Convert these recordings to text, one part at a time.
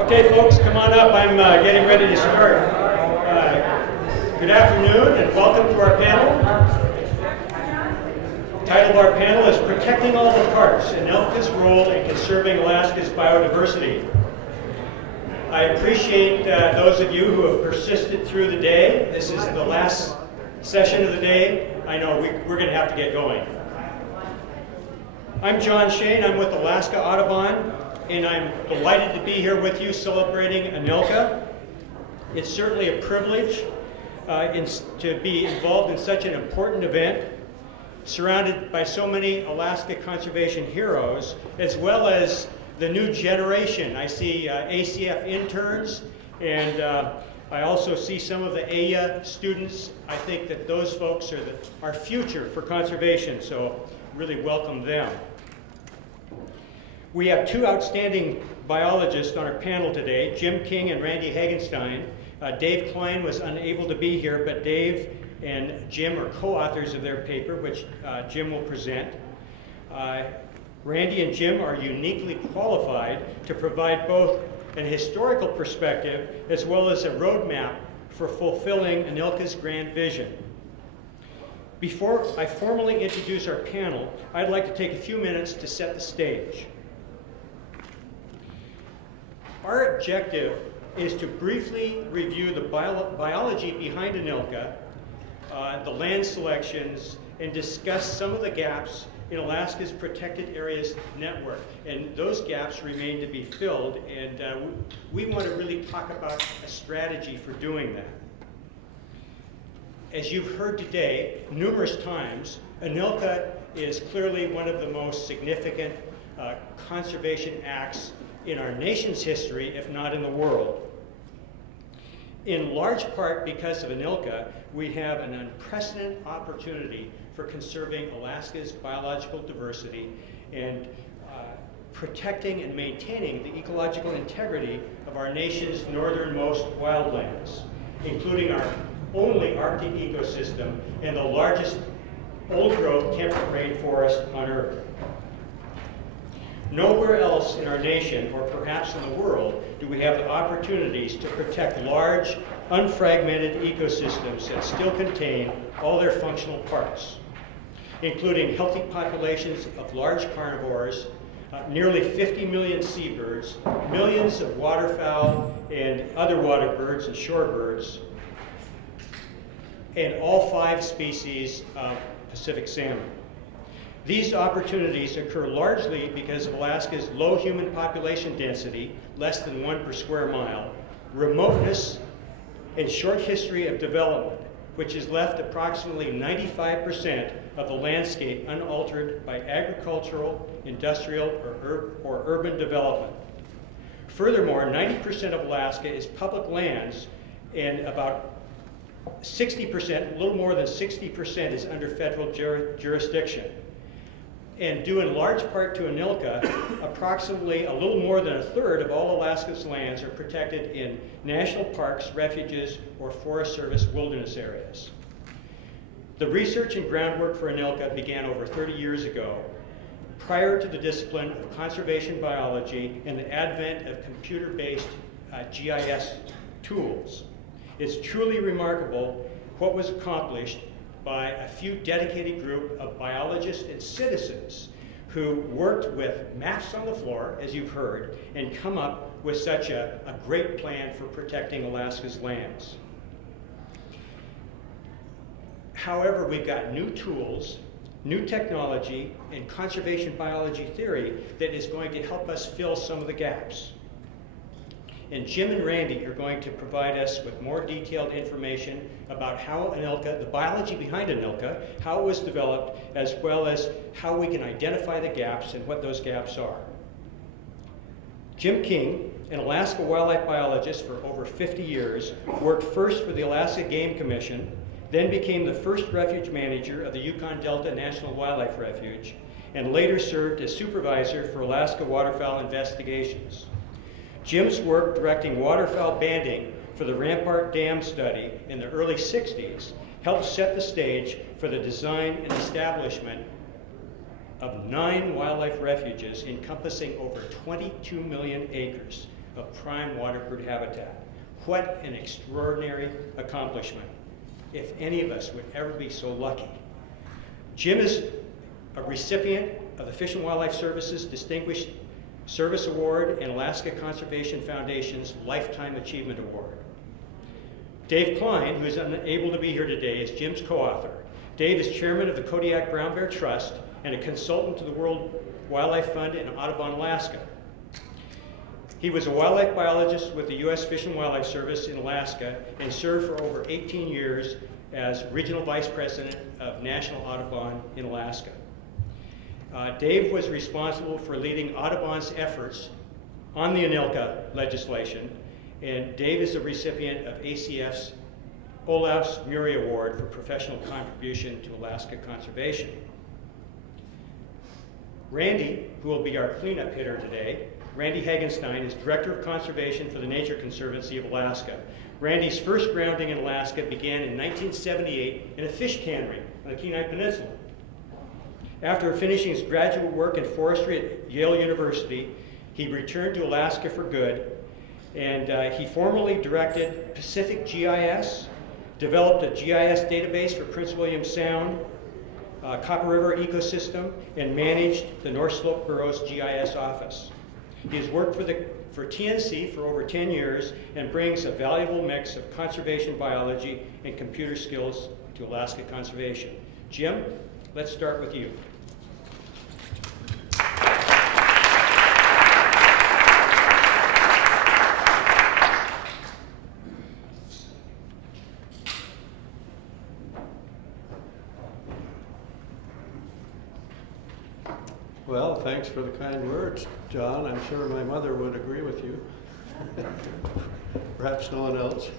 Okay, folks, come on up. I'm getting ready to start. Good afternoon and welcome to our panel. The title of our panel is Protecting All the Parts, ANILCA's Role in Conserving Alaska's Biodiversity. I appreciate those of you who have persisted through the day. This is the last session of the day. I know we're going to have to get going. I'm John Shane. I'm with Alaska Audubon, and I'm delighted to be here with you celebrating ANILCA. It's certainly a privilege to be involved in such an important event, surrounded by so many Alaska conservation heroes, as well as the new generation. I see ACF interns, and I also see some of the AYA students. I think that those folks are our future for conservation, so really welcome them. We have two outstanding biologists on our panel today, Jim King and Randy Hagenstein. Dave Klein was unable to be here, but Dave and Jim are co-authors of their paper, which Jim will present. Randy and Jim are uniquely qualified to provide both an historical perspective as well as a roadmap for fulfilling ANILCA's grand vision. Before I formally introduce our panel, I'd like to take a few minutes to set the stage. Our objective is to briefly review the biology behind ANILCA, the land selections, and discuss some of the gaps in Alaska's protected areas network. And those gaps remain to be filled, and we want to really talk about a strategy for doing that. As you've heard today numerous times, ANILCA is clearly one of the most significant conservation acts in our nation's history, if not in the world. In large part because of ANILCA, we have an unprecedented opportunity for conserving Alaska's biological diversity and protecting and maintaining the ecological integrity of our nation's northernmost wildlands, including our only Arctic ecosystem and the largest old-growth temperate rainforest on Earth. Nowhere else in our nation, or perhaps in the world, do we have the opportunities to protect large, unfragmented ecosystems that still contain all their functional parts, including healthy populations of large carnivores, nearly 50 million seabirds, millions of waterfowl and other water birds and shorebirds, and all 5 species of Pacific salmon. These opportunities occur largely because of Alaska's low human population density, less than 1 per square mile, remoteness, and short history of development, which has left approximately 95% of the landscape unaltered by agricultural, industrial, or urban development. Furthermore, 90% of Alaska is public lands, and about 60%, a little more than 60% is under federal jurisdiction. And due in large part to ANILCA, approximately a little more than a third of all Alaska's lands are protected in national parks, refuges, or Forest Service wilderness areas. The research and groundwork for ANILCA began over 30 years ago, prior to the discipline of conservation biology and the advent of computer-based GIS tools. It's truly remarkable what was accomplished by a few dedicated group of biologists and citizens who worked with maps on the floor, as you've heard, and come up with such a great plan for protecting Alaska's lands. However, we've got new tools, new technology, and conservation biology theory that is going to help us fill some of the gaps. And Jim and Randy are going to provide us with more detailed information about how ANILCA, the biology behind ANILCA, how it was developed, as well as how we can identify the gaps and what those gaps are. Jim King, an Alaska wildlife biologist for over 50 years, worked first for the Alaska Game Commission, then became the first refuge manager of the Yukon Delta National Wildlife Refuge, and later served as supervisor for Alaska waterfowl investigations. Jim's work directing waterfowl banding for the Rampart Dam study in the early 60s helped set the stage for the design and establishment of 9 wildlife refuges encompassing over 22 million acres. of prime waterford habitat. What an extraordinary accomplishment, if any of us would ever be so lucky. Jim is a recipient of the Fish and Wildlife Service's Distinguished Service Award and Alaska Conservation Foundation's Lifetime Achievement Award. Dave Klein, who is unable to be here today, is Jim's co-author. Dave is chairman of the Kodiak Brown Bear Trust and a consultant to the World Wildlife Fund in Audubon, Alaska. He was a wildlife biologist with the U.S. Fish and Wildlife Service in Alaska and served for over 18 years as regional vice president of National Audubon in Alaska. Dave was responsible for leading Audubon's efforts on the ANILCA legislation, and Dave is a recipient of ACF's Olaf's Murray Award for professional contribution to Alaska conservation. Randy, who will be our cleanup hitter today, Randy Hagenstein is Director of Conservation for the Nature Conservancy of Alaska. Randy's first grounding in Alaska began in 1978 in a fish cannery on the Kenai Peninsula. After finishing his graduate work in forestry at Yale University, he returned to Alaska for good, and he formerly directed Pacific GIS, developed a GIS database for Prince William Sound, Copper River ecosystem, and managed the North Slope Borough's GIS office. He has worked for TNC for over 10 years and brings a valuable mix of conservation biology and computer skills to Alaska conservation. Jim, let's start with you. Well, thanks for the kind words, John. I'm sure my mother would agree with you. Perhaps no one else.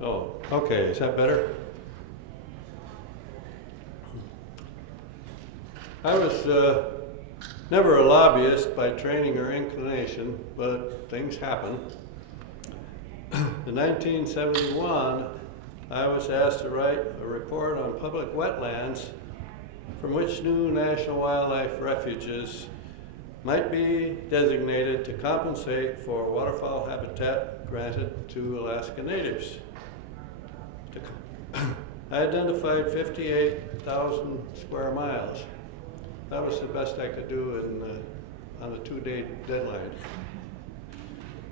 Oh, okay. Is that better? I was never a lobbyist by training or inclination, but things happen. In 1971, I was asked to write a report on public wetlands from which new national wildlife refuges might be designated to compensate for waterfowl habitat granted to Alaska natives. I identified 58,000 square miles. That was the best I could do on a 2-day deadline.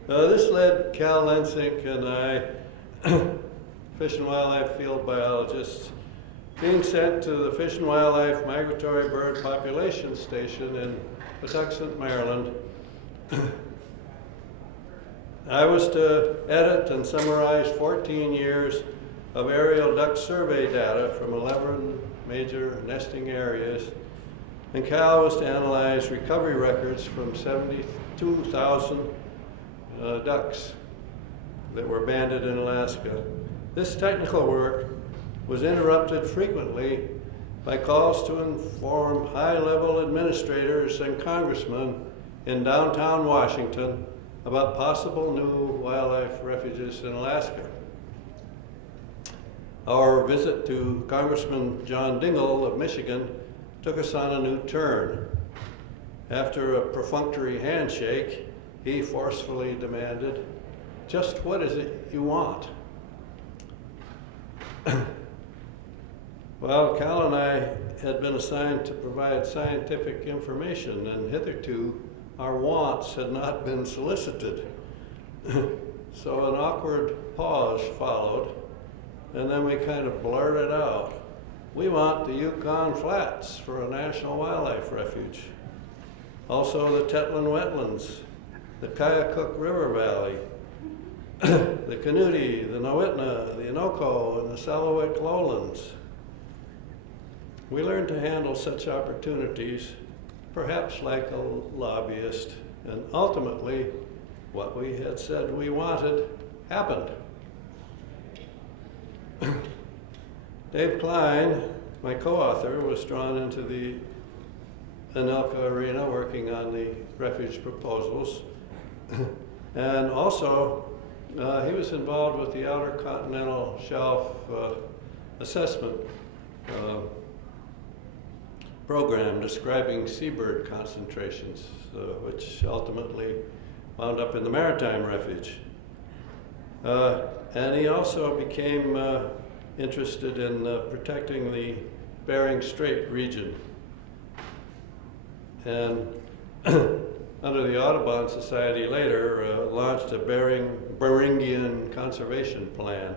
This led Cal Lensink and I, fish and wildlife field biologists, being sent to the Fish and Wildlife Migratory Bird Population Station in Patuxent, Maryland. I was to edit and summarize 14 years of aerial duck survey data from 11 major nesting areas, and Cal was to analyze recovery records from 72,000 ducks that were banded in Alaska. This technical work was interrupted frequently by calls to inform high-level administrators and congressmen in downtown Washington about possible new wildlife refuges in Alaska. Our visit to Congressman John Dingell of Michigan took us on a new turn. After a perfunctory handshake, he forcefully demanded, "Just what is it you want?" Well, Cal and I had been assigned to provide scientific information, and hitherto our wants had not been solicited. So an awkward pause followed, and then we kind of blurted out, "We want the Yukon Flats for a national wildlife refuge. Also the Tetlin Wetlands, the Kayakuk River Valley, the Canute, the Nowitna, the Inoko, and the Selawik Lowlands." We learned to handle such opportunities, perhaps like a lobbyist, and ultimately, what we had said we wanted happened. Dave Klein, my co-author, was drawn into the ANILCA arena working on the refuge proposals. And also, he was involved with the Outer Continental Shelf assessment program describing seabird concentrations, which ultimately wound up in the Maritime Refuge. And he also became interested in protecting the Bering Strait region. And under the Audubon Society later launched a Beringian conservation plan.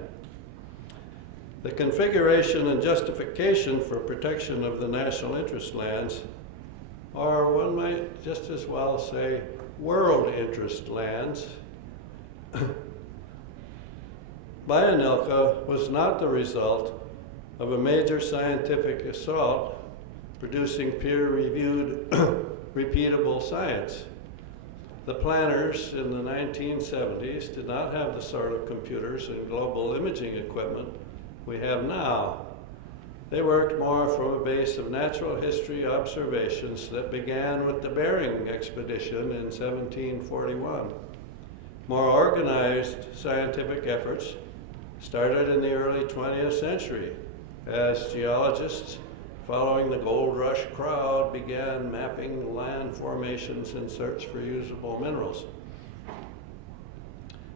The configuration and justification for protection of the national interest lands, or one might just as well say world interest lands, by ANILCA was not the result of a major scientific assault producing peer-reviewed, repeatable science. The planners in the 1970s did not have the sort of computers and global imaging equipment we have now. They worked more from a base of natural history observations that began with the Bering expedition in 1741. More organized scientific efforts started in the early 20th century as geologists following the gold rush crowd began mapping land formations in search for usable minerals.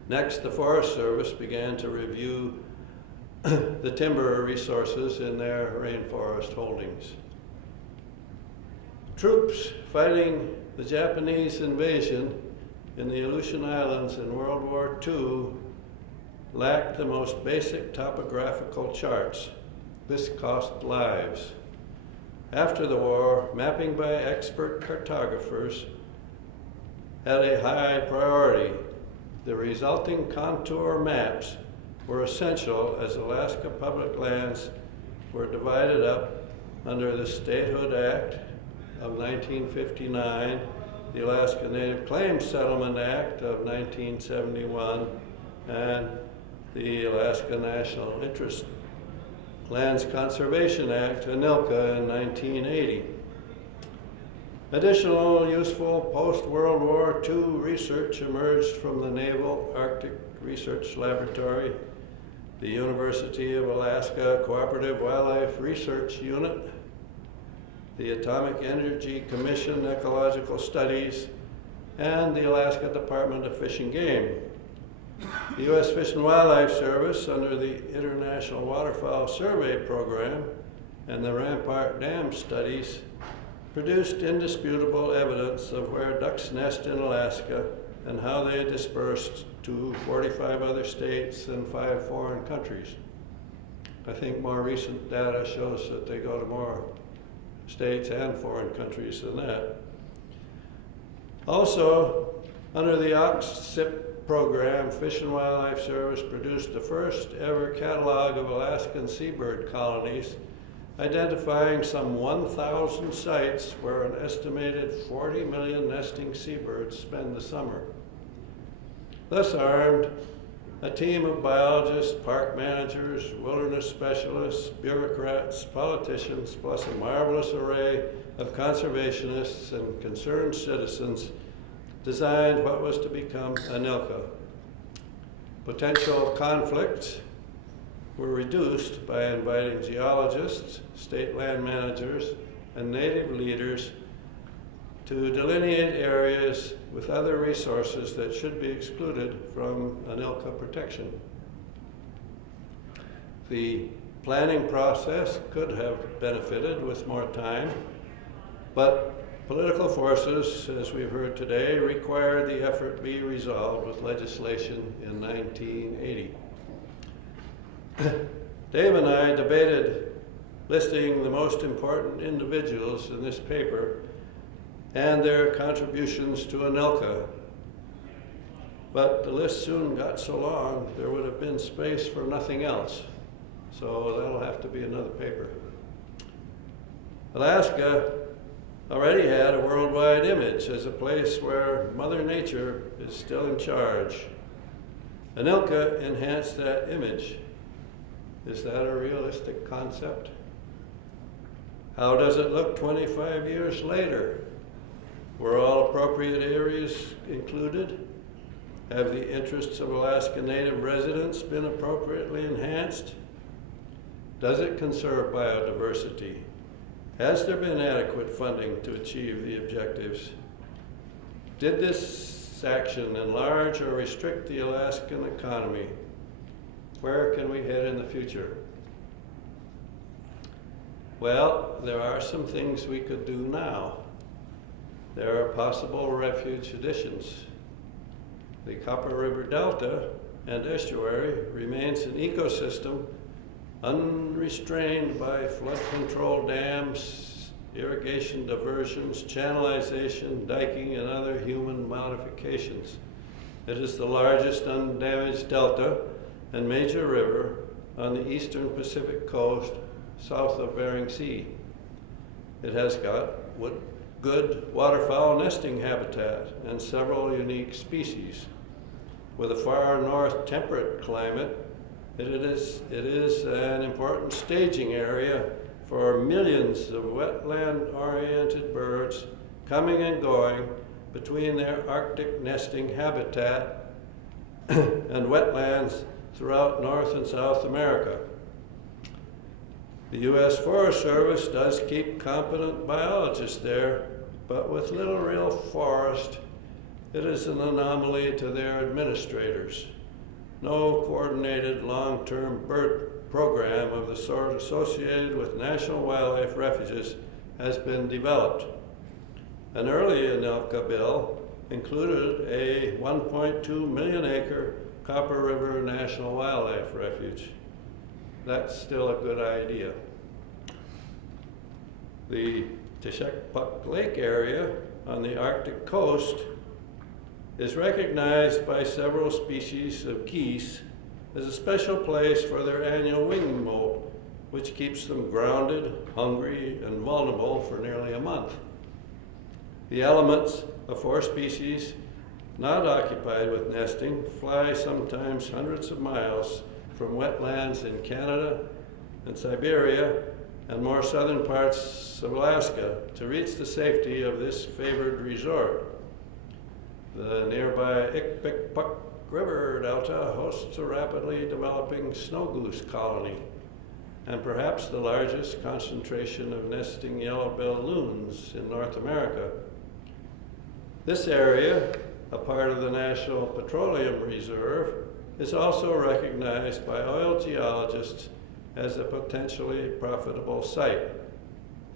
Next, the Forest Service began to review the timber resources in their rainforest holdings. Troops fighting the Japanese invasion in the Aleutian Islands in World War II lacked the most basic topographical charts. This cost lives. After the war, mapping by expert cartographers had a high priority. The resulting contour maps were essential as Alaska public lands were divided up under the Statehood Act of 1959, the Alaska Native Claims Settlement Act of 1971, and the Alaska National Interest Lands Conservation Act, ANILCA, in 1980. Additional useful post-World War II research emerged from the Naval Arctic Research Laboratory, the University of Alaska Cooperative Wildlife Research Unit, the Atomic Energy Commission Ecological Studies, and the Alaska Department of Fish and Game. The U.S. Fish and Wildlife Service, under the International Waterfowl Survey Program and the Rampart Dam studies, produced indisputable evidence of where ducks nest in Alaska and how they dispersed to 45 other states and 5 foreign countries. I think more recent data shows that they go to more states and foreign countries than that. Also, under the OXSIP program, Fish and Wildlife Service produced the first ever catalog of Alaskan seabird colonies, identifying some 1,000 sites where an estimated 40 million nesting seabirds spend the summer. Thus armed, a team of biologists, park managers, wilderness specialists, bureaucrats, politicians, plus a marvelous array of conservationists and concerned citizens designed what was to become ANILCA. Potential conflicts were reduced by inviting geologists, state land managers, and native leaders to delineate areas with other resources that should be excluded from ANILCA protection. The planning process could have benefited with more time, but political forces, as we've heard today, required the effort be resolved with legislation in 1980. Dave and I debated listing the most important individuals in this paper and their contributions to ANILCA. But the list soon got so long, there would have been space for nothing else. So that'll have to be another paper. Alaska already had a worldwide image as a place where Mother Nature is still in charge. ANILCA enhanced that image. Is that a realistic concept? How does it look 25 years later? Were all appropriate areas included? Have the interests of Alaska Native residents been appropriately enhanced? Does it conserve biodiversity? Has there been adequate funding to achieve the objectives? Did this action enlarge or restrict the Alaskan economy? Where can we head in the future? Well, there are some things we could do now. There are possible refuge additions. The Copper River Delta and estuary remains an ecosystem unrestrained by flood control dams, irrigation diversions, channelization, diking, and other human modifications. It is the largest undamaged delta and major river on the eastern Pacific coast south of Bering Sea. It has got good waterfowl nesting habitat and several unique species. With a far north temperate climate, it is an important staging area for millions of wetland-oriented birds coming and going between their Arctic nesting habitat and wetlands throughout North and South America. The U.S. Forest Service does keep competent biologists there, but with little real forest, it is an anomaly to their administrators. No coordinated long-term bird program of the sort associated with national wildlife refuges has been developed. An early ANILCA bill included a 1.2 million acre Copper River National Wildlife Refuge. That's still a good idea. The Teshekpuk Lake area on the Arctic coast is recognized by several species of geese as a special place for their annual wing molt, which keeps them grounded, hungry, and vulnerable for nearly a month. The elements of 4 species not occupied with nesting fly sometimes hundreds of miles from wetlands in Canada and Siberia and more southern parts of Alaska to reach the safety of this favored resort. The nearby Ikpikpuk River Delta hosts a rapidly developing snow goose colony and perhaps the largest concentration of nesting yellow-billed loons in North America. This area, a part of the National Petroleum Reserve, is also recognized by oil geologists as a potentially profitable site.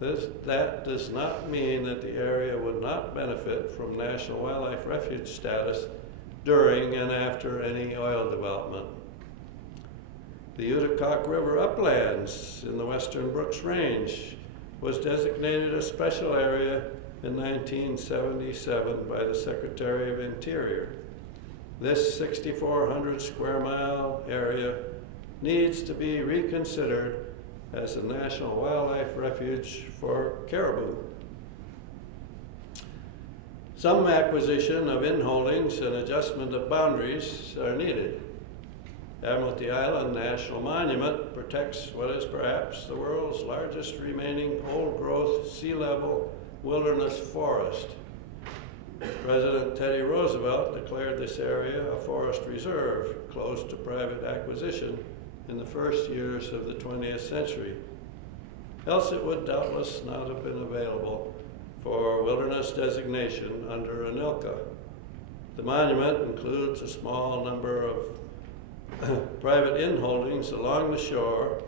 That does not mean that the area would not benefit from National Wildlife Refuge status during and after any oil development. The Uticok River uplands in the western Brooks Range was designated a special area in 1977 by the Secretary of Interior. This 6,400 square mile area needs to be reconsidered as a national wildlife refuge for caribou. Some acquisition of inholdings and adjustment of boundaries are needed. Admiralty Island National Monument protects what is perhaps the world's largest remaining old-growth sea level wilderness forest. President Teddy Roosevelt declared this area a forest reserve closed to private acquisition in the first years of the 20th century. Else it would doubtless not have been available for wilderness designation under ANILCA. The monument includes a small number of private inholdings along the shore.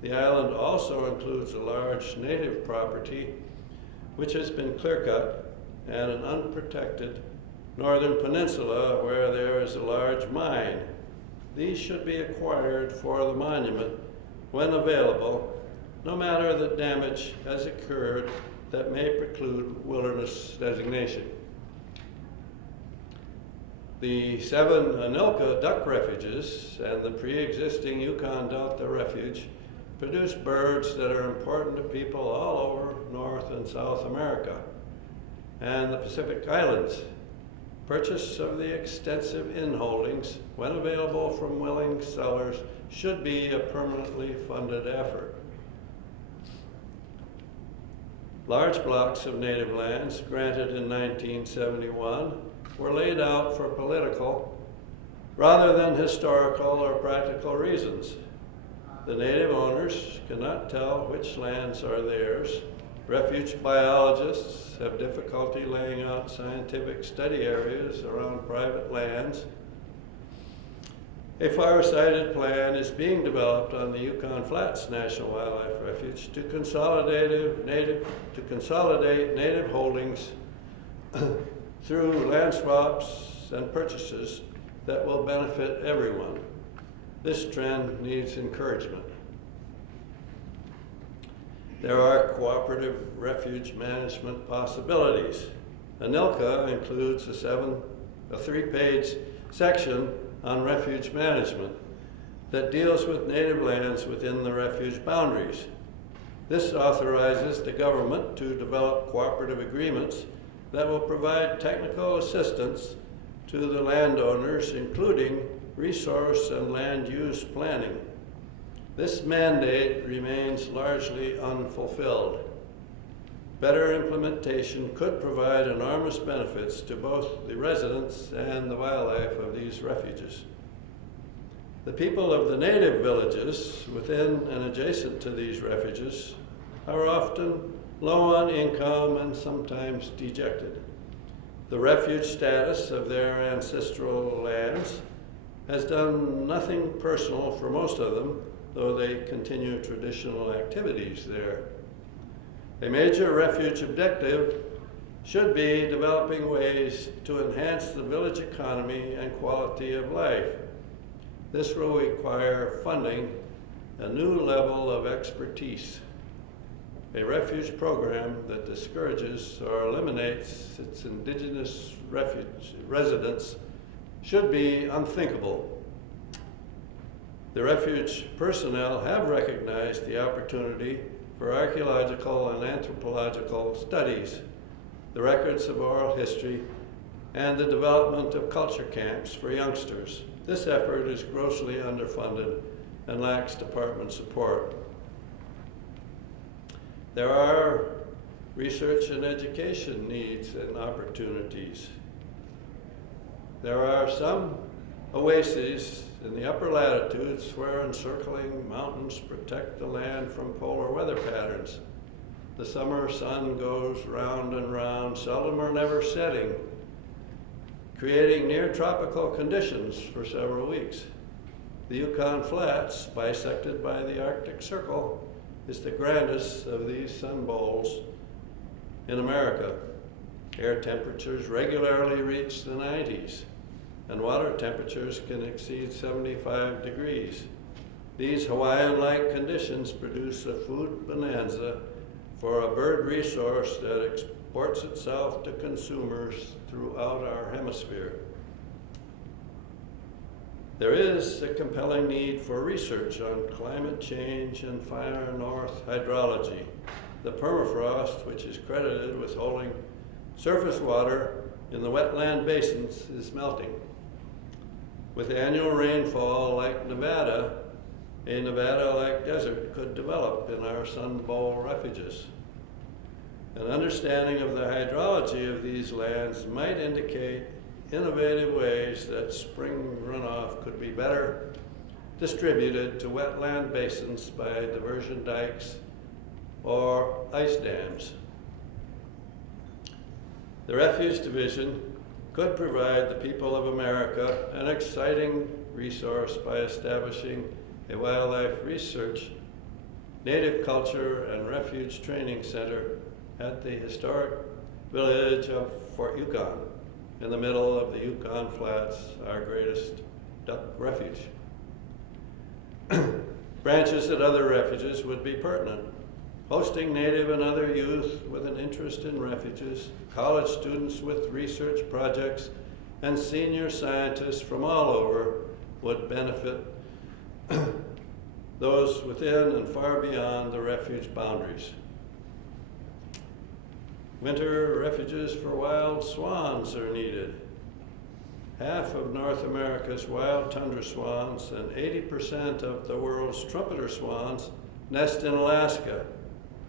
The island also includes a large native property which has been clear-cut and an unprotected northern peninsula where there is a large mine. These should be acquired for the monument when available, no matter the damage has occurred that may preclude wilderness designation. The 7 ANILCA duck refuges and the pre-existing Yukon Delta Refuge produce birds that are important to people all over North and South America and the Pacific Islands. Purchase of the extensive inholdings, when available from willing sellers, should be a permanently funded effort. Large blocks of native lands granted in 1971 were laid out for political rather than historical or practical reasons. The native owners cannot tell which lands are theirs. Refuge biologists have difficulty laying out scientific study areas around private lands. A far-sighted plan is being developed on the Yukon Flats National Wildlife Refuge to consolidate native holdings through land swaps and purchases that will benefit everyone. This trend needs encouragement. There are cooperative refuge management possibilities. ANILCA includes a 3-page section on refuge management that deals with native lands within the refuge boundaries. This authorizes the government to develop cooperative agreements that will provide technical assistance to the landowners, including resource and land use planning. This mandate remains largely unfulfilled. Better implementation could provide enormous benefits to both the residents and the wildlife of these refuges. The people of the native villages within and adjacent to these refuges are often low on income and sometimes dejected. The refuge status of their ancestral lands has done nothing personal for most of them, though they continue traditional activities there. A major refuge objective should be developing ways to enhance the village economy and quality of life. This will require funding a new level of expertise. A refuge program that discourages or eliminates its indigenous refuge residents should be unthinkable. The refuge personnel have recognized the opportunity for archaeological and anthropological studies, the records of oral history, and the development of culture camps for youngsters. This effort is grossly underfunded and lacks department support. There are research and education needs and opportunities. There are some oases in the upper latitudes where encircling mountains protect the land from polar weather patterns. The summer sun goes round and round, seldom or never setting, creating near tropical conditions for several weeks. The Yukon Flats, bisected by the Arctic Circle, is the grandest of these sun bowls in America. Air temperatures regularly reach the 90s, and water temperatures can exceed 75 degrees. These Hawaiian-like conditions produce a food bonanza for a bird resource that exports itself to consumers throughout our hemisphere. There is a compelling need for research on climate change and far north hydrology. The permafrost, which is credited with holding surface water in the wetland basins, is melting. With annual rainfall like Nevada, a Nevada-like desert could develop in our Sun Bowl refuges. An understanding of the hydrology of these lands might indicate innovative ways that spring runoff could be better distributed to wetland basins by diversion dikes or ice dams. The Refuge Division could provide the people of America an exciting resource by establishing a wildlife research, native culture, and refuge training center at the historic village of Fort Yukon, in the middle of the Yukon Flats, our greatest duck refuge. Branches at other refuges would be pertinent. Hosting Native and other youth with an interest in refuges, college students with research projects, and senior scientists from all over would benefit those within and far beyond the refuge boundaries. Winter refuges for wild swans are needed. Half of North America's wild tundra swans and 80% of the world's trumpeter swans nest in Alaska.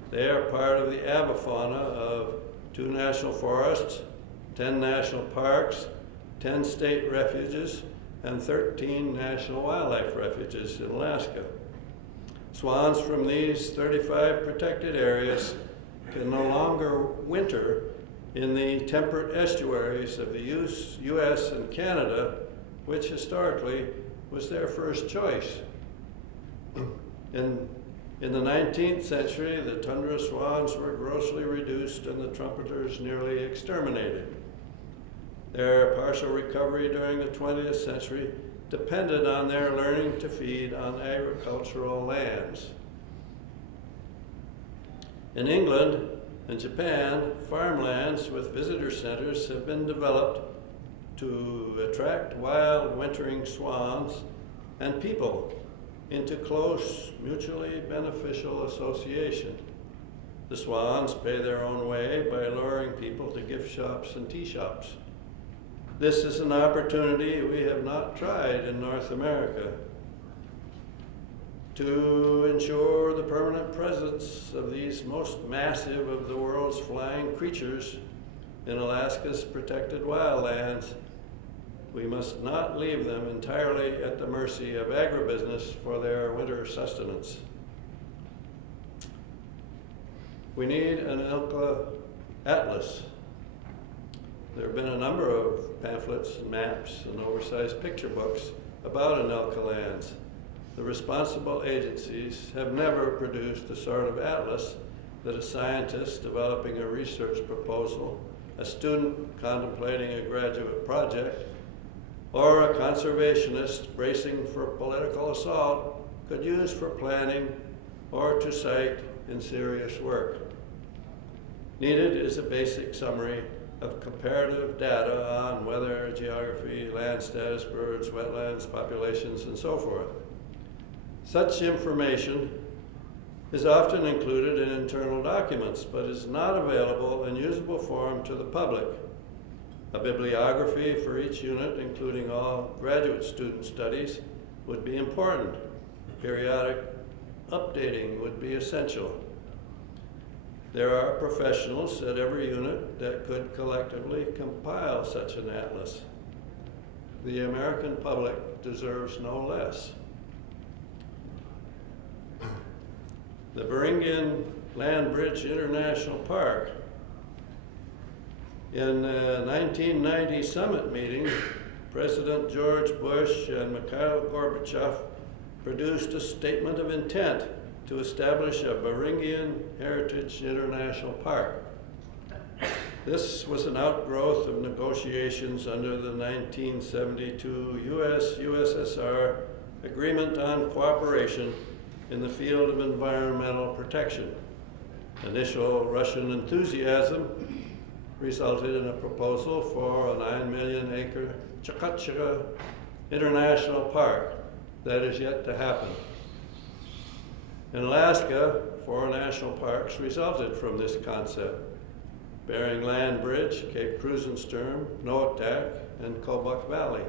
They are part of the avifauna of 2 national forests, 10 national parks, 10 state refuges, and 13 national wildlife refuges in Alaska. Swans from these 35 protected areas can no longer winter in the temperate estuaries of the US and Canada, which historically was their first choice. In the 19th century, the tundra swans were grossly reduced and the trumpeters nearly exterminated. Their partial recovery during the 20th century depended on their learning to feed on agricultural lands. In England and Japan, farmlands with visitor centers have been developed to attract wild wintering swans and people into close, mutually beneficial association. The swans pay their own way by luring people to gift shops and tea shops. This is an opportunity we have not tried in North America. To ensure the permanent presence of these most massive of the world's flying creatures in Alaska's protected wildlands, we must not leave them entirely at the mercy of agribusiness for their winter sustenance. We need an Ilka atlas. There have been a number of pamphlets and maps and oversized picture books about Anilka lands. The responsible agencies have never produced the sort of atlas that a scientist developing a research proposal, a student contemplating a graduate project, or a conservationist bracing for political assault could use for planning or to cite in serious work. Needed is a basic summary of comparative data on weather, geography, land status, birds, wetlands, populations, and so forth. Such information is often included in internal documents, but is not available in usable form to the public. A bibliography for each unit, including all graduate student studies, would be important. Periodic updating would be essential. There are professionals at every unit that could collectively compile such an atlas. The American public deserves no less. The Beringian Land Bridge International Park. In the 1990 summit meeting, President George Bush and Mikhail Gorbachev produced a statement of intent to establish a Beringian Heritage International Park. This was an outgrowth of negotiations under the 1972 US-USSR Agreement on Cooperation in the field of environmental protection. Initial Russian enthusiasm resulted in a proposal for a 9 million acre Chukotka International Park that is yet to happen. In Alaska, 4 national parks resulted from this concept: Bering Land Bridge, Cape Krusenstern, Noatak, and Kobuk Valley.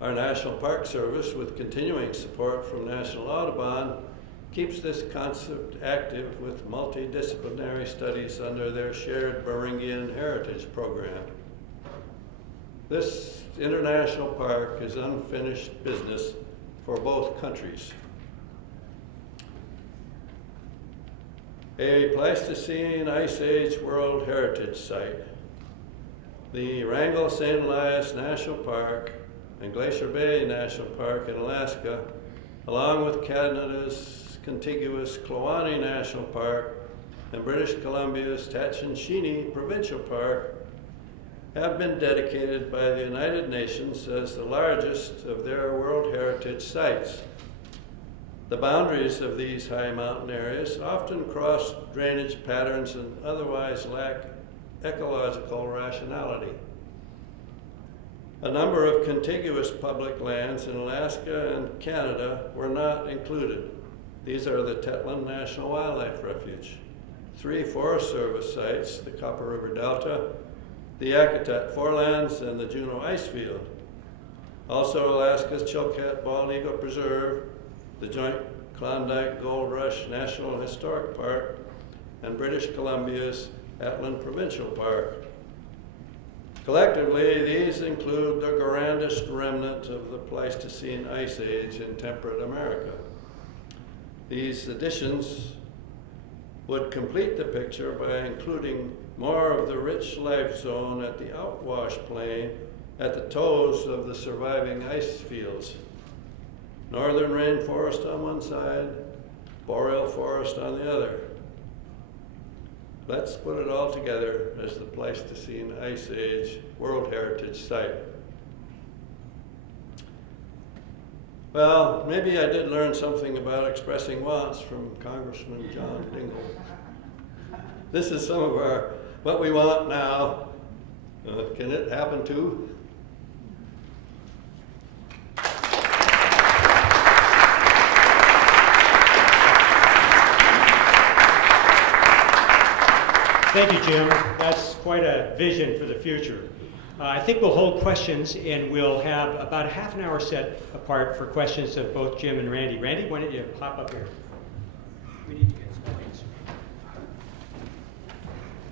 Our National Park Service, with continuing support from National Audubon, keeps this concept active with multidisciplinary studies under their shared Beringian Heritage Program. This international park is unfinished business for both countries. A Pleistocene Ice Age World Heritage Site. The Wrangell St. Elias National Park and Glacier Bay National Park in Alaska, along with Canada's contiguous Kluane National Park and British Columbia's Tatshenshini Provincial Park, have been dedicated by the United Nations as the largest of their World Heritage Sites. The boundaries of these high mountain areas often cross drainage patterns and otherwise lack ecological rationality. A number of contiguous public lands in Alaska and Canada were not included. These are the Tetlan National Wildlife Refuge, 3 Forest Service sites, the Copper River Delta, the Yakutat Forelands, and the Juneau Icefield. Also Alaska's Chilkat Bald Eagle Preserve, the joint Klondike Gold Rush National Historic Park, and British Columbia's Atlin Provincial Park. Collectively, these include the grandest remnant of the Pleistocene Ice Age in temperate America. These additions would complete the picture by including more of the rich life zone at the outwash plain at the toes of the surviving ice fields. Northern rainforest on one side, boreal forest on the other. Let's put it all together as the Pleistocene Ice Age World Heritage Site. Well, maybe I did learn something about expressing wants from Congressman John Dingell. This is some of what we want now. Can it happen too? Thank you, Jim. That's quite a vision for the future. I think we'll hold questions, and we'll have about a half an hour set apart for questions of both Jim and Randy. Randy, why don't you pop up here? We need to get some lights.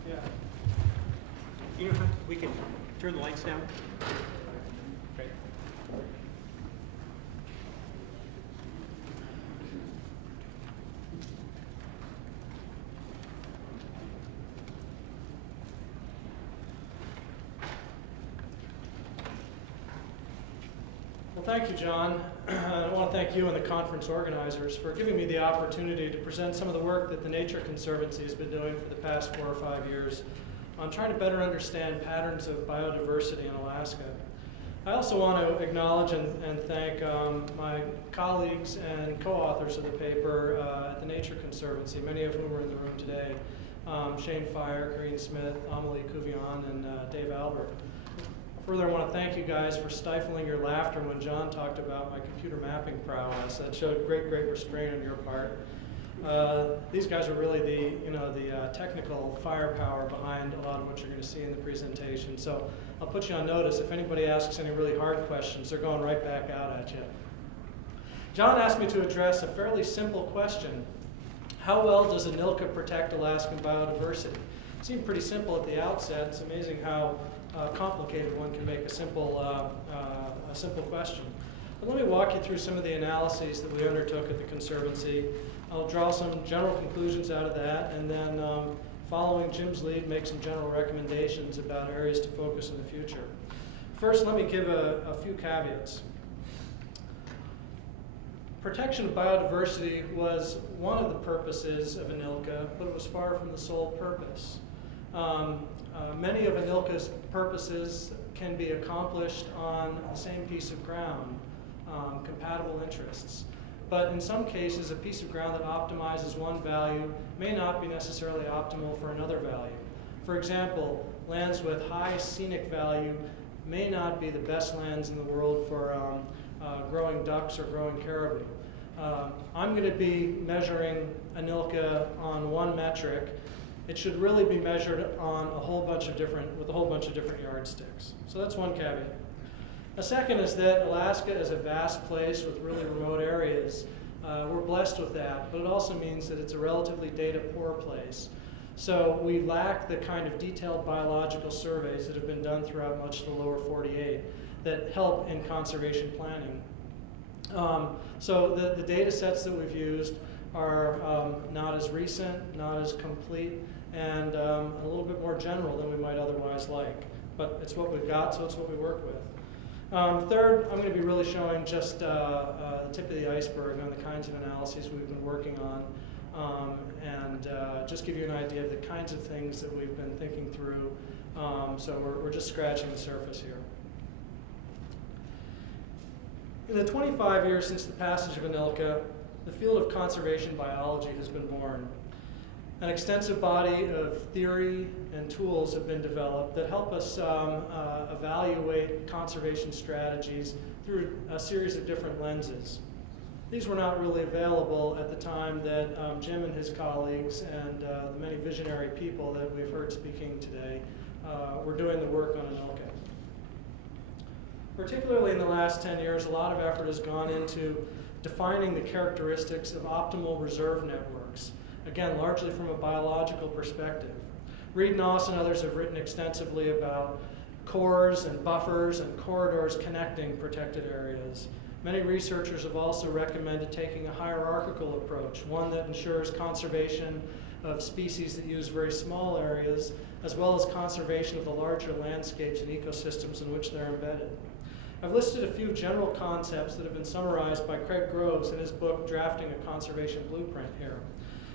Yeah. You know how we can turn the lights down? Okay. Well, thank you, John. I want to thank you and the conference organizers for giving me the opportunity to present some of the work that the Nature Conservancy has been doing for the past 4 or 5 years on trying to better understand patterns of biodiversity in Alaska. I also want to acknowledge and thank my colleagues and co-authors of the paper at the Nature Conservancy, many of whom are in the room today, Shane Fire, Corinne Smith, Amelie Couvion, and Dave Albert. Further, I want to thank you guys for stifling your laughter when John talked about my computer mapping prowess. That showed great restraint on your part. These guys are really the technical firepower behind a lot of what you're going to see in the presentation. So I'll put you on notice. If anybody asks any really hard questions, they're going right back out at you. John asked me to address a fairly simple question. How well does ANILCA protect Alaskan biodiversity? It seemed pretty simple at the outset. It's amazing how complicated one can make a simple question. But let me walk you through some of the analyses that we undertook at the Conservancy. I'll draw some general conclusions out of that, and then following Jim's lead, make some general recommendations about areas to focus in the future. First, let me give a few caveats. Protection of biodiversity was one of the purposes of ANILCA, but it was far from the sole purpose. Many of ANILCA's purposes can be accomplished on the same piece of ground, compatible interests. But in some cases, a piece of ground that optimizes one value may not be necessarily optimal for another value. For example, lands with high scenic value may not be the best lands in the world for growing ducks or growing caribou. I'm going to be measuring ANILCA on one metric. It should really be measured on with a whole bunch of different yardsticks. So that's one caveat. A second is that Alaska is a vast place with really remote areas. We're blessed with that, but it also means that it's a relatively data-poor place. So we lack the kind of detailed biological surveys that have been done throughout much of the lower 48 that help in conservation planning. So the data sets that we've used are not as recent, not as complete, and a little bit more general than we might otherwise like. But it's what we've got, so it's what we work with. Third, I'm going to be really showing just the tip of the iceberg on the kinds of analyses we've been working on, and just give you an idea of the kinds of things that we've been thinking through. So we're just scratching the surface here. In the 25 years since the passage of ANILCA, the field of conservation biology has been born. An extensive body of theory and tools have been developed that help us evaluate conservation strategies through a series of different lenses. These were not really available at the time that Jim and his colleagues and the many visionary people that we've heard speaking today were doing the work on ANILCA. Particularly in the last 10 years, a lot of effort has gone into defining the characteristics of optimal reserve networks, again, largely from a biological perspective. Reed Noss and others have written extensively about cores and buffers and corridors connecting protected areas. Many researchers have also recommended taking a hierarchical approach, one that ensures conservation of species that use very small areas, as well as conservation of the larger landscapes and ecosystems in which they're embedded. I've listed a few general concepts that have been summarized by Craig Groves in his book, Drafting a Conservation Blueprint here.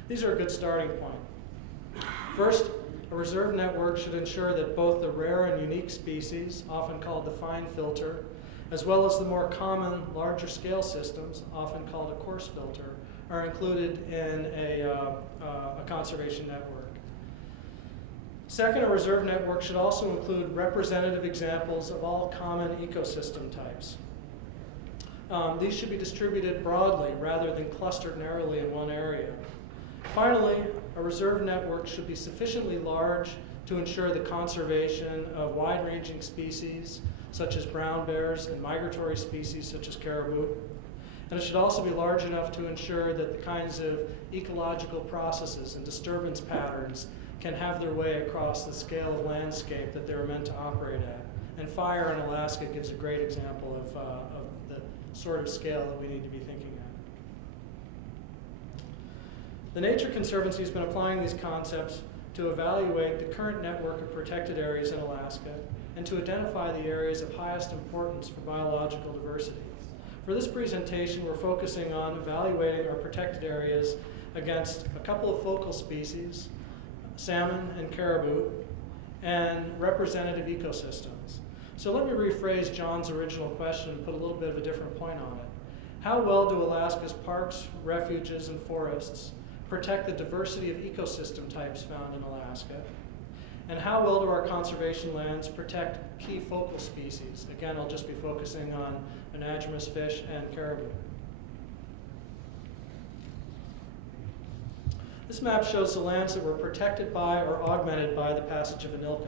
These are a good starting point. First, a reserve network should ensure that both the rare and unique species, often called the fine filter, as well as the more common, larger scale systems, often called a coarse filter, are included in a conservation network. Second, a reserve network should also include representative examples of all common ecosystem types. These should be distributed broadly rather than clustered narrowly in one area. Finally, a reserve network should be sufficiently large to ensure the conservation of wide-ranging species, such as brown bears, and migratory species, such as caribou. And it should also be large enough to ensure that the kinds of ecological processes and disturbance patterns can have their way across the scale of landscape that they're meant to operate at. And fire in Alaska gives a great example of the sort of scale that we need to be thinking at. The Nature Conservancy has been applying these concepts to evaluate the current network of protected areas in Alaska and to identify the areas of highest importance for biological diversity. For this presentation, we're focusing on evaluating our protected areas against a couple of focal species, salmon and caribou, and representative ecosystems. So let me rephrase John's original question and put a little bit of a different point on it. How well do Alaska's parks, refuges, and forests protect the diversity of ecosystem types found in Alaska? And how well do our conservation lands protect key focal species? Again, I'll just be focusing on anadromous fish and caribou. This map shows the lands that were protected by or augmented by the passage of ANILCA.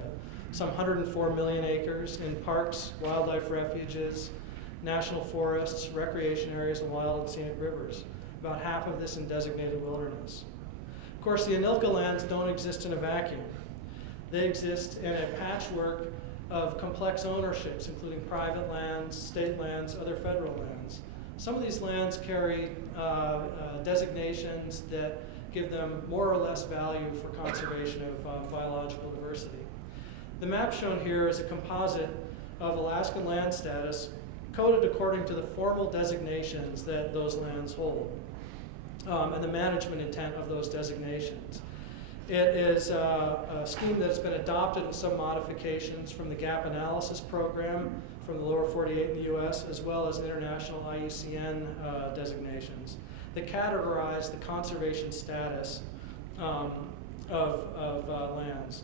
Some 104 million acres in parks, wildlife refuges, national forests, recreation areas, and wild and scenic rivers. About half of this in designated wilderness. Of course, the ANILCA lands don't exist in a vacuum. They exist in a patchwork of complex ownerships, including private lands, state lands, other federal lands. Some of these lands carry designations that give them more or less value for conservation of biological diversity. The map shown here is a composite of Alaskan land status coded according to the formal designations that those lands hold and the management intent of those designations. It is a scheme that's been adopted with some modifications from the gap analysis program from the lower 48 in the US, as well as international IUCN designations that categorize the conservation status of lands.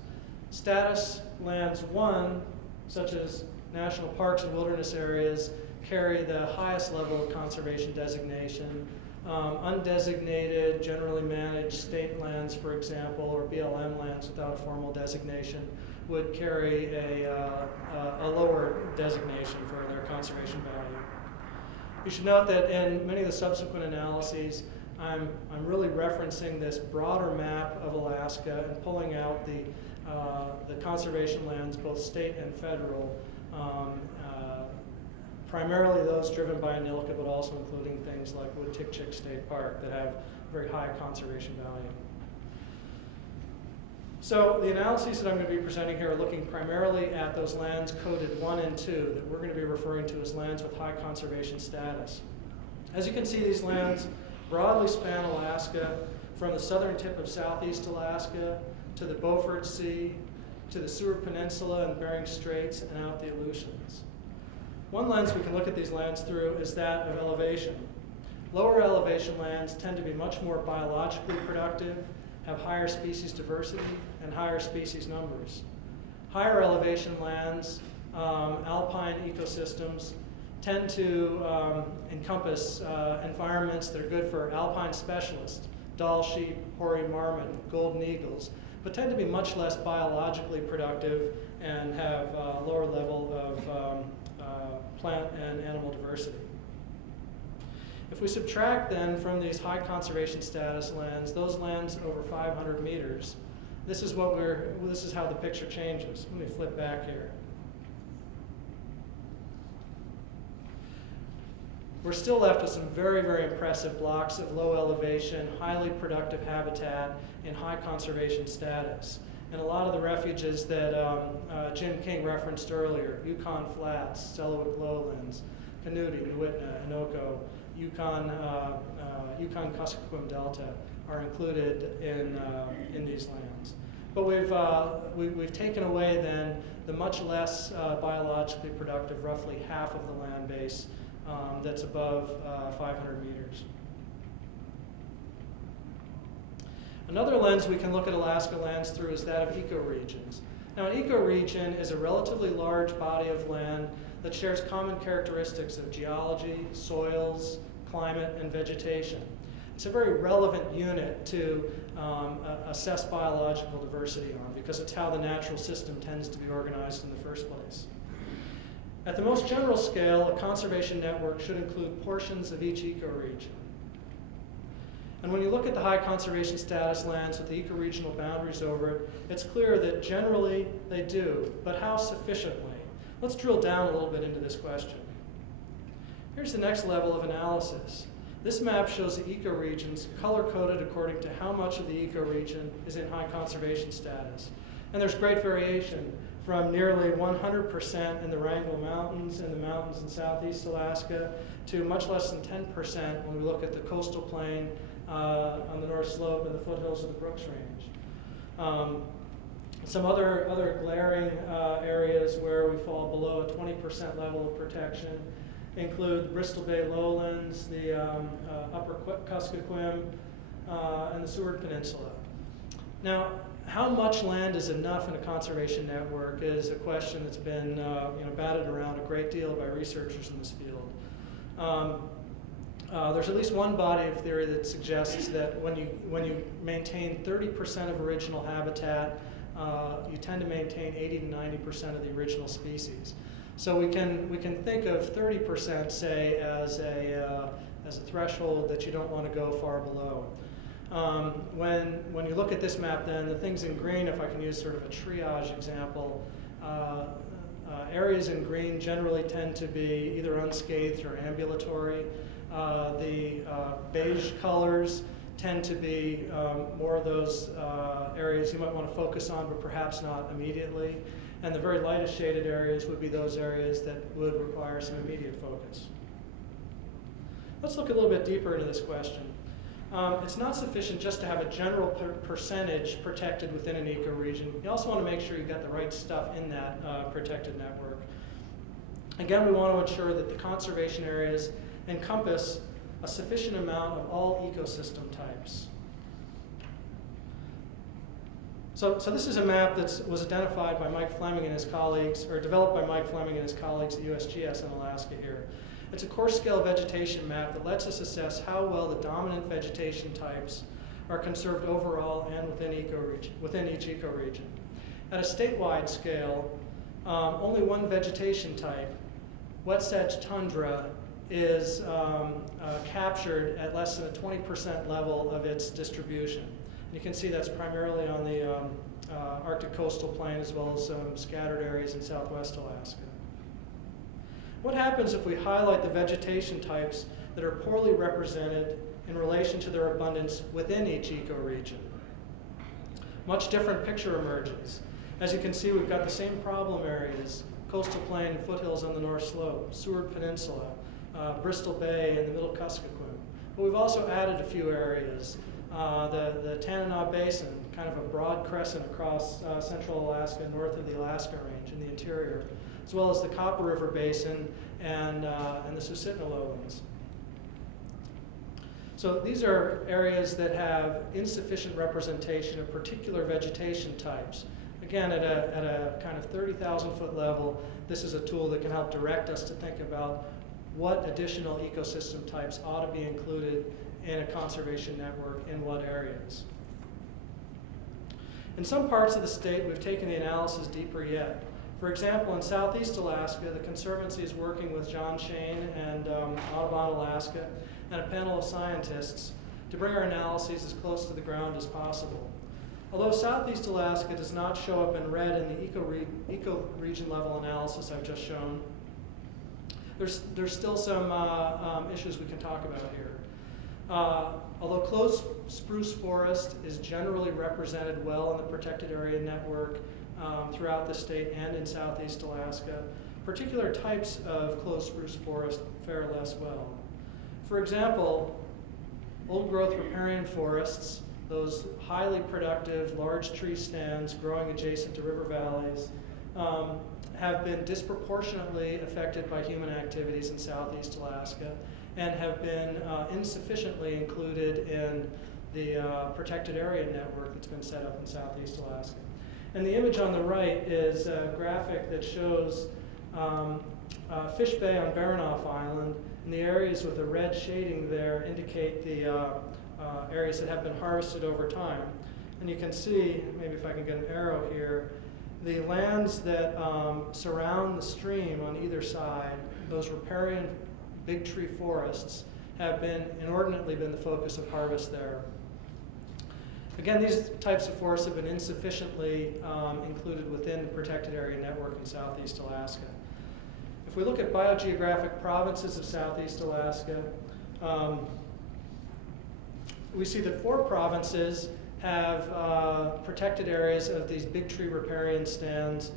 Status lands 1, such as national parks and wilderness areas, carry the highest level of conservation designation. Undesignated, generally managed state lands, for example, or BLM lands without a formal designation would carry a lower designation for their conservation value. You should note that in many of the subsequent analyses, I'm really referencing this broader map of Alaska and pulling out the conservation lands, both state and federal, primarily those driven by ANILCA, but also including things like Wood-Tikchik State Park that have very high conservation value. So the analyses that I'm going to be presenting here are looking primarily at those lands coded 1 and 2 that we're going to be referring to as lands with high conservation status. As you can see, these lands broadly span Alaska from the southern tip of southeast Alaska to the Beaufort Sea, to the Seward Peninsula and Bering Straits, and out the Aleutians. One lens we can look at these lands through is that of elevation. Lower elevation lands tend to be much more biologically productive, have higher species diversity, and higher species numbers. Higher elevation lands, alpine ecosystems, tend to encompass environments that are good for alpine specialists, Dall sheep, hoary marmot, golden eagles, but tend to be much less biologically productive and have a lower level of plant and animal diversity. If we subtract then from these high conservation status lands, those lands over 500 meters, this is how the picture changes. Let me flip back here. we're still left with some very, very impressive blocks of low elevation, highly productive habitat in high conservation status. And a lot of the refuges that Jim King referenced earlier, Yukon Flats, Selawik Lowlands, Canute, Nuwitna, Inoko, Yukon Kuskokwim Delta are included in these lands. But we've taken away then the much less biologically productive, roughly half of the land base that's above 500 meters. Another lens we can look at Alaska lands through is that of ecoregions. Now, an ecoregion is a relatively large body of land that shares common characteristics of geology, soils, climate, and vegetation. It's a very relevant unit to assess biological diversity on, because it's how the natural system tends to be organized in the first place. At the most general scale, a conservation network should include portions of each ecoregion. And when you look at the high conservation status lands with the ecoregional boundaries over it, it's clear that generally they do, but how sufficiently? Let's drill down a little bit into this question. Here's the next level of analysis. This map shows the ecoregions color-coded according to how much of the ecoregion is in high conservation status. And there's great variation from nearly 100% in the Wrangell Mountains and the mountains in southeast Alaska to much less than 10% when we look at the coastal plain on the North Slope and the foothills of the Brooks Range. Some other glaring areas where we fall below a 20% level of protection include the Bristol Bay Lowlands, the Upper Kuskokwim, and the Seward Peninsula. Now, how much land is enough in a conservation network is a question that's been batted around a great deal by researchers in this field. There's at least one body of theory that suggests that when you maintain 30% of original habitat, you tend to maintain 80 to 90% of the original species. So we can think of 30%, say, as a threshold that you don't want to go far below. When you look at this map, then the things in green, if I can use sort of a triage example, areas in green generally tend to be either unscathed or ambulatory. The beige colors tend to be more of those areas you might want to focus on, but perhaps not immediately. And the very lightest shaded areas would be those areas that would require some immediate focus. Let's look a little bit deeper into this question. It's not sufficient just to have a general percentage protected within an ecoregion. You also want to make sure you've got the right stuff in that protected network. Again, we want to ensure that the conservation areas encompass a sufficient amount of all ecosystem types. So this is a map that was identified by Mike Fleming and his colleagues, or developed by Mike Fleming and his colleagues at USGS in Alaska here. It's a coarse scale vegetation map that lets us assess how well the dominant vegetation types are conserved overall and within each ecoregion. At a statewide scale, only one vegetation type, wet sedge tundra, is captured at less than a 20% level of its distribution. You can see that's primarily on the Arctic coastal plain as well as some scattered areas in southwest Alaska. What happens if we highlight the vegetation types that are poorly represented in relation to their abundance within each ecoregion? Much different picture emerges. As you can see, we've got the same problem areas: coastal plain and foothills on the North Slope, Seward Peninsula, Bristol Bay, and the Middle Kuskokwim. But we've also added a few areas. The Tanana Basin, kind of a broad crescent across central Alaska, north of the Alaska Range in the interior, as well as the Copper River Basin and the Susitna Lowlands. So these are areas that have insufficient representation of particular vegetation types. Again, at a kind of 30,000 foot level, this is a tool that can help direct us to think about what additional ecosystem types ought to be included in a conservation network in what areas. In some parts of the state, we've taken the analysis deeper yet. For example, in southeast Alaska, the Conservancy is working with John Shane and Audubon Alaska and a panel of scientists to bring our analyses as close to the ground as possible. Although southeast Alaska does not show up in red in the ecoregion level analysis I've just shown, there's still some issues we can talk about here. Although closed spruce forest is generally represented well in the protected area network throughout the state and in southeast Alaska, particular types of closed spruce forest fare less well. For example, old growth riparian forests, those highly productive large tree stands growing adjacent to river valleys, have been disproportionately affected by human activities in southeast Alaska and have been insufficiently included in the protected area network that's been set up in southeast Alaska. And the image on the right is a graphic that shows Fish Bay on Baranof Island, and the areas with the red shading there indicate the areas that have been harvested over time. And you can see, maybe if I can get an arrow here, the lands that surround the stream on either side, those riparian big tree forests, have been inordinately been the focus of harvest there. Again, these types of forests have been insufficiently included within the protected area network in southeast Alaska. If we look at biogeographic provinces of southeast Alaska, we see that 4 provinces have protected areas of these big tree riparian stands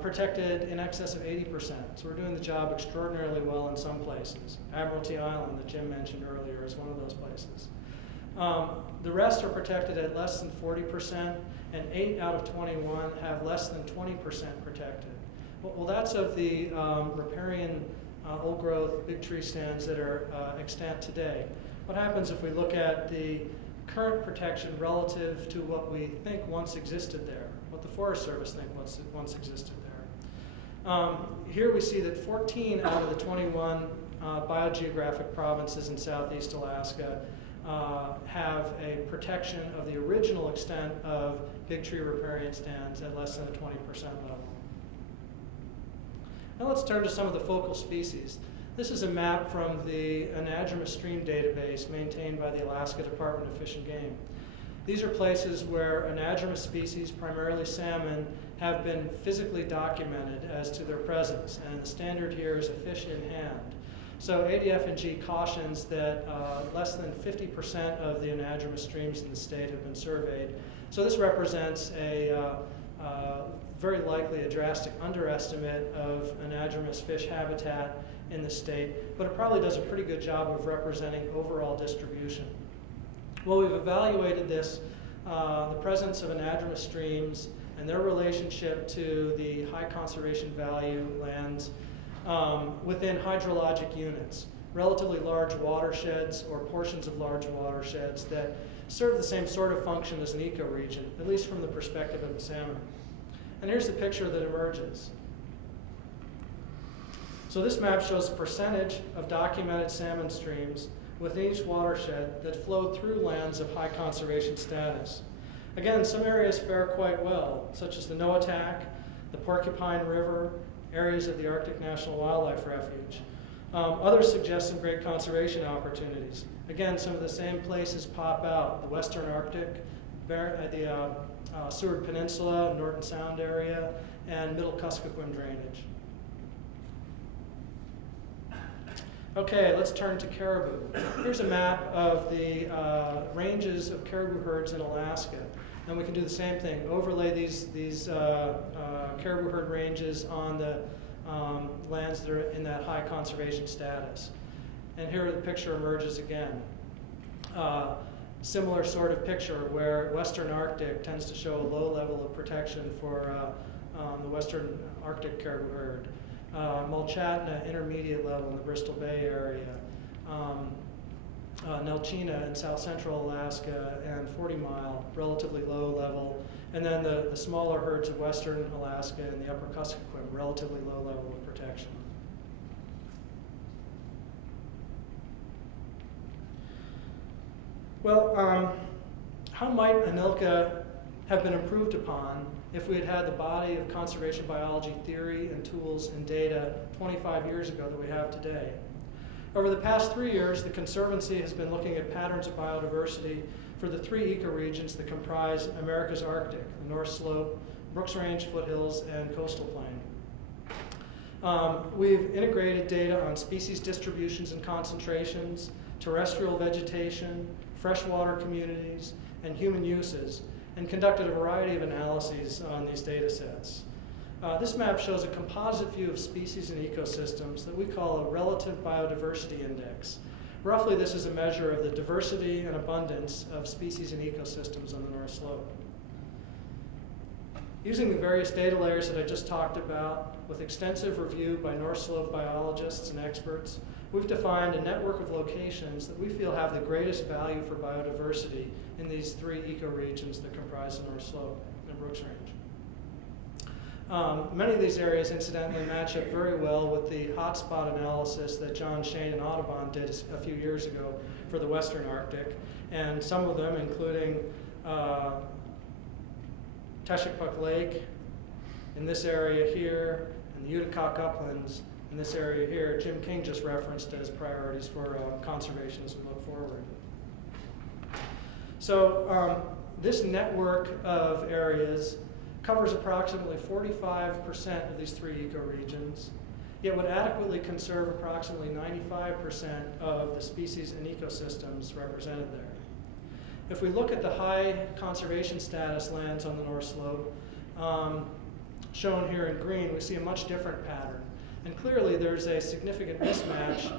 protected in excess of 80%. So we're doing the job extraordinarily well in some places. Admiralty Island, that Jim mentioned earlier, is one of those places. The rest are protected at less than 40%, and 8 out of 21 have less than 20% protected. Well, that's of the riparian old growth big tree stands that are extant today. What happens if we look at the current protection relative to what we think once existed there, what the Forest Service think once existed there? Here we see that 14 out of the 21 biogeographic provinces in southeast Alaska have a protection of the original extent of big tree riparian stands at less than a 20% level. Now let's turn to some of the focal species. This is a map from the anadromous stream database maintained by the Alaska Department of Fish and Game. These are places where anadromous species, primarily salmon, have been physically documented as to their presence, and the standard here is a fish in hand. So ADF&G cautions that less than 50% of the anadromous streams in the state have been surveyed. So this represents a very likely a drastic underestimate of anadromous fish habitat in the state, but it probably does a pretty good job of representing overall distribution. Well, we've evaluated this, the presence of anadromous streams and their relationship to the high conservation value lands within hydrologic units, relatively large watersheds or portions of large watersheds that serve the same sort of function as an ecoregion, at least from the perspective of the salmon. And here's the picture that emerges. So this map shows the percentage of documented salmon streams within each watershed that flow through lands of high conservation status. Again, some areas fare quite well, such as the Noatak, the Porcupine River, areas of the Arctic National Wildlife Refuge. Others suggest some great conservation opportunities. Again, some of the same places pop out: the Western Arctic, the Seward Peninsula, Norton Sound area, and Middle Kuskokwim drainage. Okay, let's turn to caribou. Here's a map of the ranges of caribou herds in Alaska. And we can do the same thing, overlay these caribou herd ranges on the lands that are in that high conservation status. And here the picture emerges again. Similar sort of picture where Western Arctic tends to show a low level of protection for the Western Arctic caribou herd. Mulchatna, intermediate level in the Bristol Bay area. Nelchina in south central Alaska, and 40 Mile, relatively low level. And then the smaller herds of western Alaska and the upper Kuskokwim, relatively low level of protection. Well, how might ANILCA have been improved upon if we had had the body of conservation biology theory and tools and data 25 years ago that we have today? Over the past 3 years, the Conservancy has been looking at patterns of biodiversity for the 3 ecoregions that comprise America's Arctic: the North Slope, Brooks Range foothills, and coastal plain. We've integrated data on species distributions and concentrations, terrestrial vegetation, freshwater communities, and human uses, and conducted a variety of analyses on these data sets. This map shows a composite view of species and ecosystems that we call a relative biodiversity index. Roughly, this is a measure of the diversity and abundance of species and ecosystems on the North Slope. Using the various data layers that I just talked about, with extensive review by North Slope biologists and experts, we've defined a network of locations that we feel have the greatest value for biodiversity in these three ecoregions that comprise the North Slope and Brooks Range. Many of these areas, incidentally, match up very well with the hotspot analysis that John Shane and Audubon did a few years ago for the Western Arctic, and some of them, including Teshekpuk Lake in this area here, and the Uticok Uplands in this area here, Jim King just referenced as priorities for conservation as we look forward. So this network of areas covers approximately 45% of these three ecoregions, yet would adequately conserve approximately 95% of the species and ecosystems represented there. If we look at the high conservation status lands on the North Slope, shown here in green, we see a much different pattern. And clearly there's a significant mismatch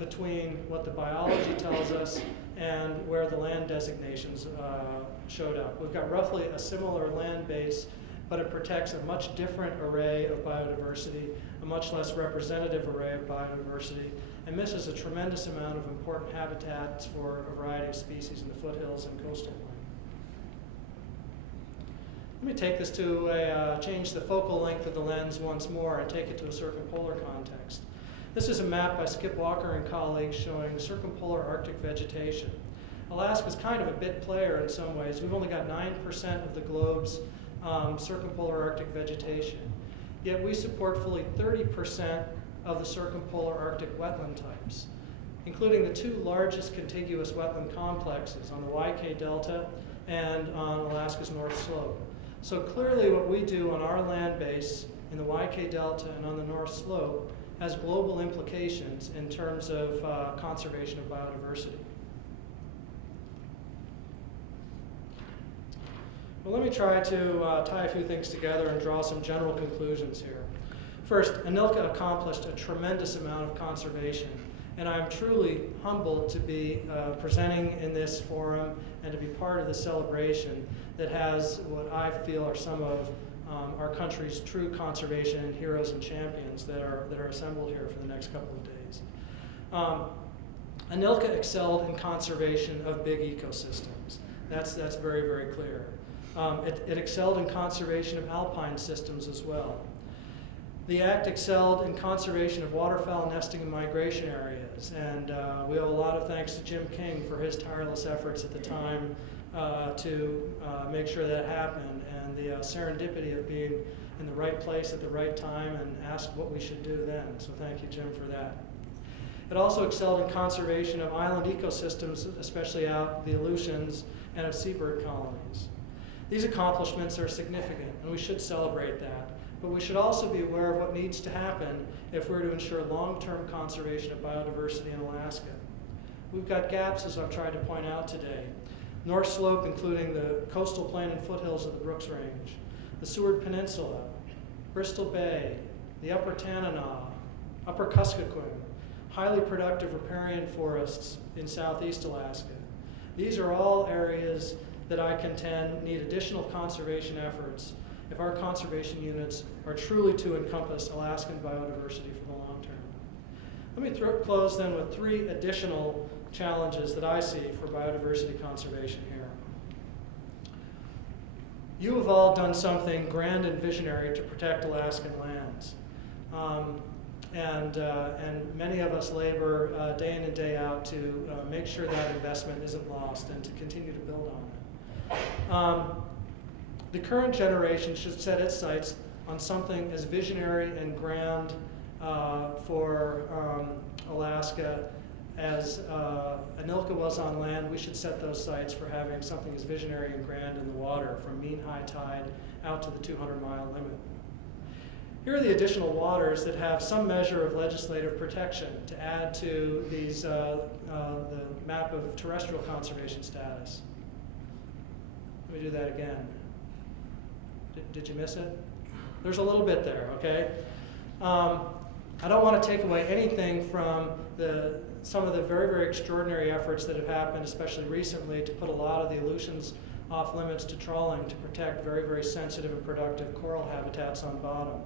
between what the biology tells us and where the land designations showed up. We've got roughly a similar land base, but it protects a much different array of biodiversity, a much less representative array of biodiversity, and misses a tremendous amount of important habitats for a variety of species in the foothills and coastal plain. Let me take this to change the focal length of the lens once more and take it to a circumpolar context. This is a map by Skip Walker and colleagues showing circumpolar Arctic vegetation. Alaska's kind of a bit player in some ways. We've only got 9% of the globe's circumpolar Arctic vegetation. Yet we support fully 30% of the circumpolar Arctic wetland types, including the two largest contiguous wetland complexes on the YK Delta and on Alaska's North Slope. So clearly what we do on our land base in the YK Delta and on the North Slope has global implications in terms of conservation of biodiversity. Well, let me try to tie a few things together and draw some general conclusions here. First, ANILCA accomplished a tremendous amount of conservation, and I'm truly humbled to be presenting in this forum and to be part of the celebration that has what I feel are some of our country's true conservation heroes and champions that are assembled here for the next couple of days. ANILCA excelled in conservation of big ecosystems. That's very, very clear. It excelled in conservation of alpine systems as well. The Act excelled in conservation of waterfowl nesting and migration areas, and we owe a lot of thanks to Jim King for his tireless efforts at the time to make sure that happened, and the serendipity of being in the right place at the right time and asked what we should do then. So thank you, Jim, for that. It also excelled in conservation of island ecosystems, especially out the Aleutians, and of seabird colonies. These accomplishments are significant, and we should celebrate that. But we should also be aware of what needs to happen if we're to ensure long-term conservation of biodiversity in Alaska. We've got gaps, as I've tried to point out today. North Slope, including the coastal plain and foothills of the Brooks Range, the Seward Peninsula, Bristol Bay, the Upper Tanana, Upper Kuskokwim, highly productive riparian forests in southeast Alaska. These are all areas that I contend need additional conservation efforts if our conservation units are truly to encompass Alaskan biodiversity for the long term. Let me close then with three additional challenges that I see for biodiversity conservation here. You have all done something grand and visionary to protect Alaskan lands. And many of us labor day in and day out to make sure that investment isn't lost and to continue to build on it. The current generation should set its sights on something as visionary and grand for Alaska as ANILCA was on land. We should set those sights for having something as visionary and grand in the water from mean high tide out to the 200-mile limit. Here are the additional waters that have some measure of legislative protection to add to these, the map of terrestrial conservation status. Let me do that again. Did you miss it? There's a little bit there, okay? I don't want to take away anything from some of the very, very extraordinary efforts that have happened, especially recently, to put a lot of the Aleutians off limits to trawling to protect very, very sensitive and productive coral habitats on bottom.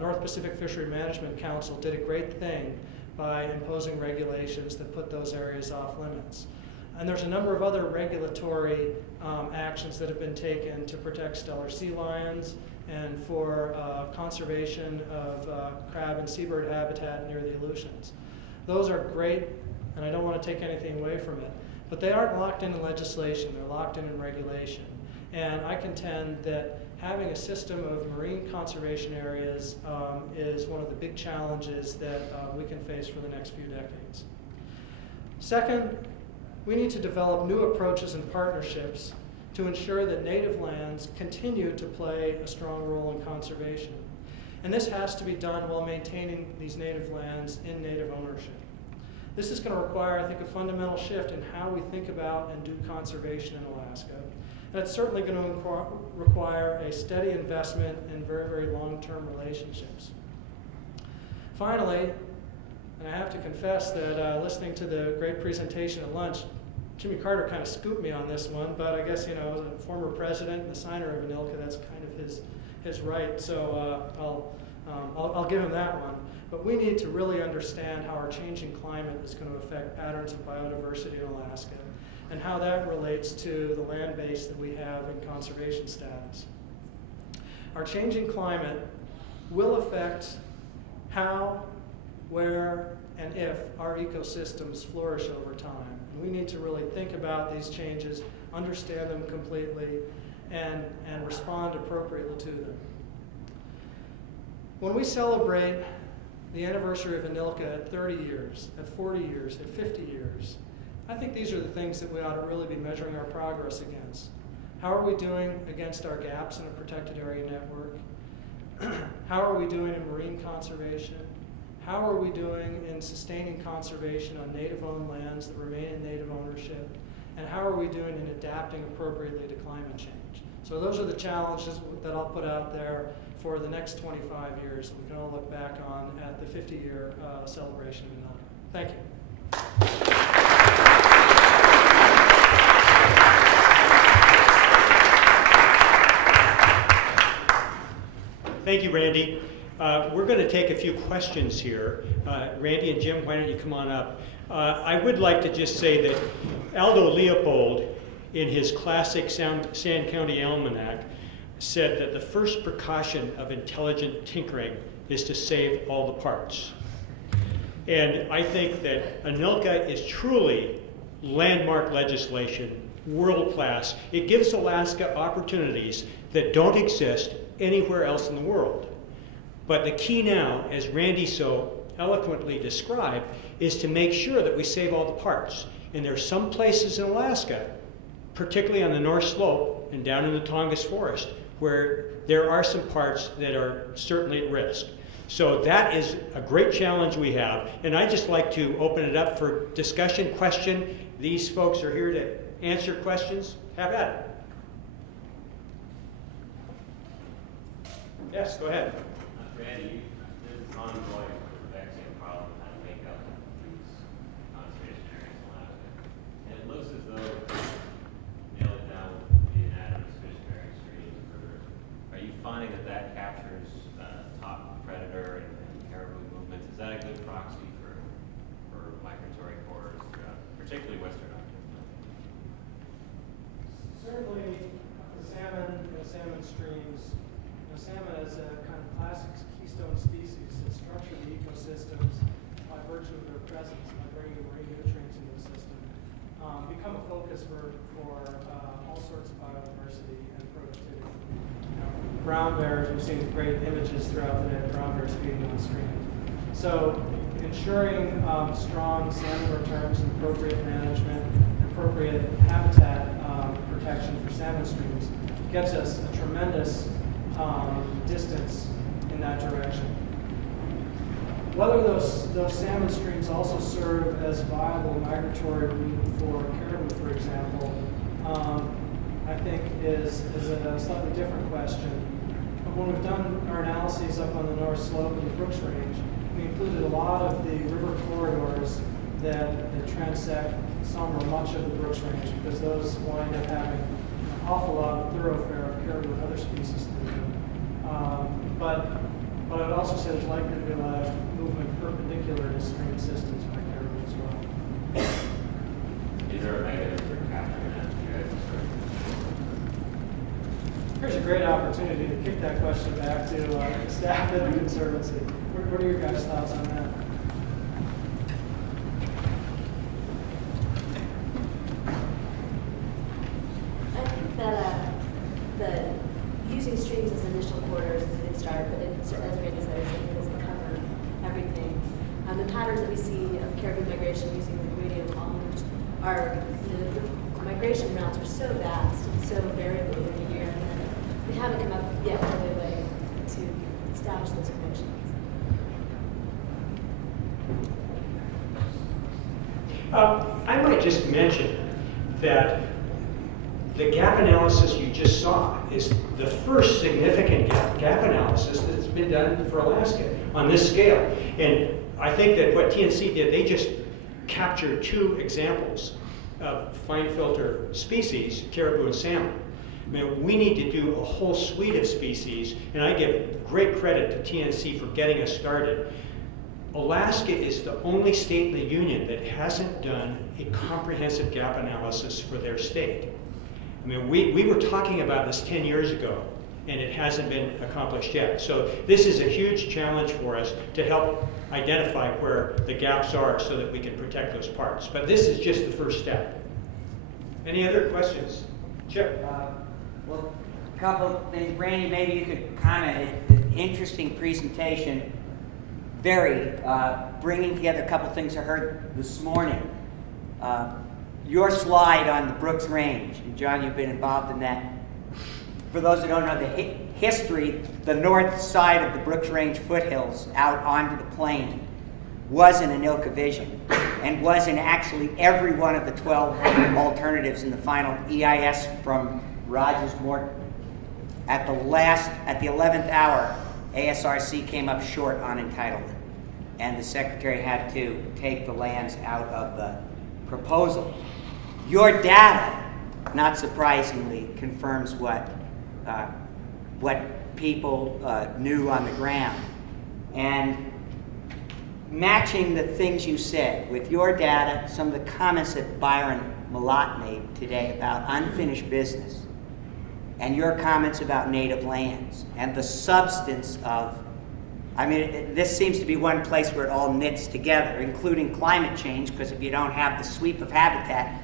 North Pacific Fishery Management Council did a great thing by imposing regulations that put those areas off limits. And there's a number of other regulatory actions that have been taken to protect stellar sea lions and for conservation of crab and seabird habitat near the Aleutians. Those are great, and I don't want to take anything away from it, but they aren't locked in legislation, they're locked in regulation. And I contend that having a system of marine conservation areas is one of the big challenges that we can face for the next few decades. Second, we need to develop new approaches and partnerships to ensure that native lands continue to play a strong role in conservation. And this has to be done while maintaining these native lands in native ownership. This is going to require, I think, a fundamental shift in how we think about and do conservation in Alaska. And it's certainly going to require a steady investment in very, very long-term relationships. Finally, and I have to confess that listening to the great presentation at lunch, Jimmy Carter kind of scooped me on this one, but I guess, you know, as a former president and the signer of ANILCA, that's kind of his right, so I'll give him that one. But we need to really understand how our changing climate is going to affect patterns of biodiversity in Alaska and how that relates to the land base that we have in conservation status. Our changing climate will affect how, where, and if our ecosystems flourish over time. And we need to really think about these changes, understand them completely, and respond appropriately to them. When we celebrate the anniversary of ANILCA at 30 years, at 40 years, at 50 years, I think these are the things that we ought to really be measuring our progress against. How are we doing against our gaps in a protected area network? How are we doing in marine conservation? How are we doing in sustaining conservation on native-owned lands that remain in native ownership? And how are we doing in adapting appropriately to climate change? So those are the challenges that I'll put out there for the next 25 years. We can all look back on at the 50-year celebration of ANILCA. Thank you. Thank you, Randy. We're going to take a few questions here. Randy and Jim, why don't you come on up? I would like to just say that Aldo Leopold, in his classic Sand County Almanac, said that the first precaution of intelligent tinkering is to save all the parts. And I think that ANILCA is truly landmark legislation, world class. It gives Alaska opportunities that don't exist anywhere else in the world. But the key now, as Randy so eloquently described, is to make sure that we save all the parts. And there are some places in Alaska, particularly on the North Slope and down in the Tongass Forest, where there are some parts that are certainly at risk. So that is a great challenge we have. And I'd just like to open it up for discussion, question. These folks are here to answer questions. Have at it. Yes, go ahead. Randy, there's an ongoing vexing problem how to make up these conservation areas in Alaska. And it looks as though nail it down with the anadromous fish-bearing streams. Are you finding that captures top predator and caribou movements? Is that a good proxy for migratory corridors throughout, particularly western Arctic? Certainly, the salmon streams. Salmon is a kind of classic keystone species that structure the ecosystems by virtue of their presence, by bringing marine nutrients into the system, become a focus for all sorts of biodiversity and productivity. Brown bears, we've seen great images throughout the day of brown bears feeding on streams. So ensuring strong salmon returns and appropriate management, appropriate habitat protection for salmon streams gets us a tremendous distance in in that direction. Whether those salmon streams also serve as viable migratory route for caribou, for example, I think is a slightly different question. But when we've done our analyses up on the North Slope and the Brooks Range, we included a lot of the river corridors that transect some or much of the Brooks Range, because those wind up having an awful lot of thoroughfare of caribou and other species through them. But I'd also say there's likely to be a lot of movement perpendicular to stream systems by caribou as well. Is there a mechanism for capturing that? You guys are Here's a great opportunity to kick that question back to the staff at the Conservancy. What are your guys' thoughts on that? I think that using streams as initial corridors is a good start, but as Randy said, it doesn't cover everything. The patterns that we see of caribou migration using the gradient columns are, the migration routes are so vast and so variable every year, and we haven't come up yet with a way to establish those connections. I might just mention that the gap analysis you just saw is the first significant gap analysis that's been done for Alaska on this scale. And I think that what TNC did, they just captured 2 examples of fine filter species, caribou and salmon. I mean, we need to do a whole suite of species, and I give great credit to TNC for getting us started. Alaska is the only state in the union that hasn't done a comprehensive gap analysis for their state. I mean, we were talking about this 10 years ago, and it hasn't been accomplished yet. So this is a huge challenge for us to help identify where the gaps are so that we can protect those parts. But this is just the first step. Any other questions? Chip? Well, a couple of things. Randy, maybe you could comment. An interesting presentation. Very bringing together a couple of things I heard this morning. Your slide on the Brooks Range, and John, you've been involved in that. For those who don't know the history, the north side of the Brooks Range foothills out onto the plain was in Anilka Vision, and was in actually every one of the 12 alternatives in the final EIS from Rogers Morton. At the 11th hour, ASRC came up short on entitlement, and the Secretary had to take the lands out of the proposal. Your data, not surprisingly, confirms what people knew on the ground. And matching the things you said with your data, some of the comments that Byron Malott made today about unfinished business, and your comments about native lands, and the substance of, I mean, this seems to be one place where it all knits together, including climate change, because if you don't have the sweep of habitat,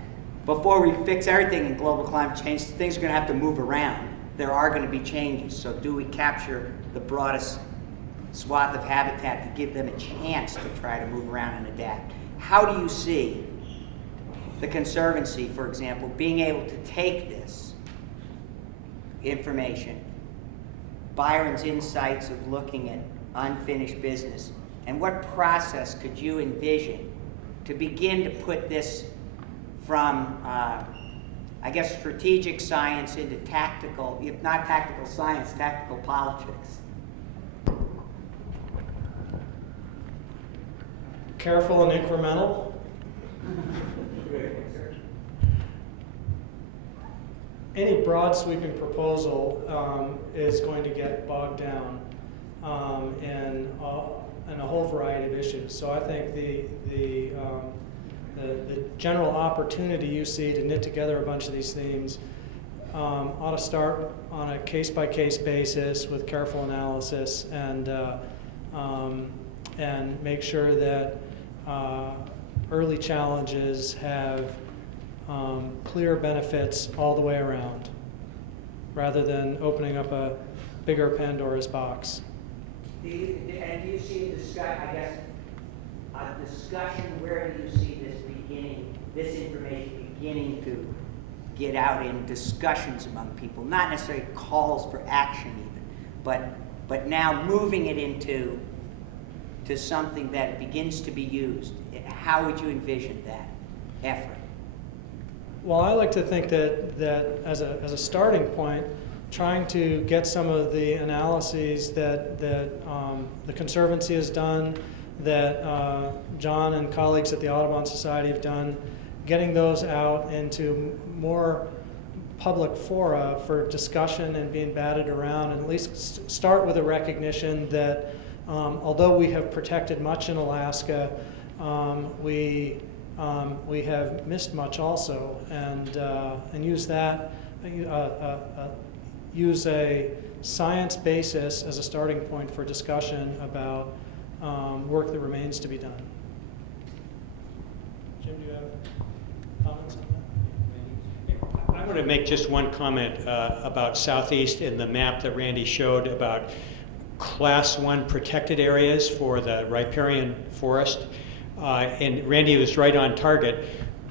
before we fix everything in global climate change, things are going to have to move around. There are going to be changes. So do we capture the broadest swath of habitat to give them a chance to try to move around and adapt? How do you see the Conservancy, for example, being able to take this information, Byron's insights of looking at unfinished business, and what process could you envision to begin to put this from, I guess, strategic science into tactical, if not tactical science, tactical politics? Careful and incremental. Any broad sweeping proposal is going to get bogged down in a whole variety of issues. So I think the general opportunity you see to knit together a bunch of these themes ought to start on a case-by-case basis with careful analysis, and make sure that early challenges have clear benefits all the way around, rather than opening up a bigger Pandora's box. Do you see a discussion, where do you see this information beginning to get out in discussions among people, not necessarily calls for action even, but but now moving it into something that begins to be used. How would you envision that effort? Well, I like to think that as a starting point, trying to get some of the analyses that the Conservancy has done, that John and colleagues at the Audubon Society have done, getting those out into more public fora for discussion and being batted around, and at least start with a recognition that although we have protected much in Alaska, we have missed much also, and use that, use a science basis as a starting point for discussion about work that remains to be done. Jim, do you have comments on that? I want to make just one comment about Southeast in the map that Randy showed about Class 1 protected areas for the riparian forest. And Randy was right on target,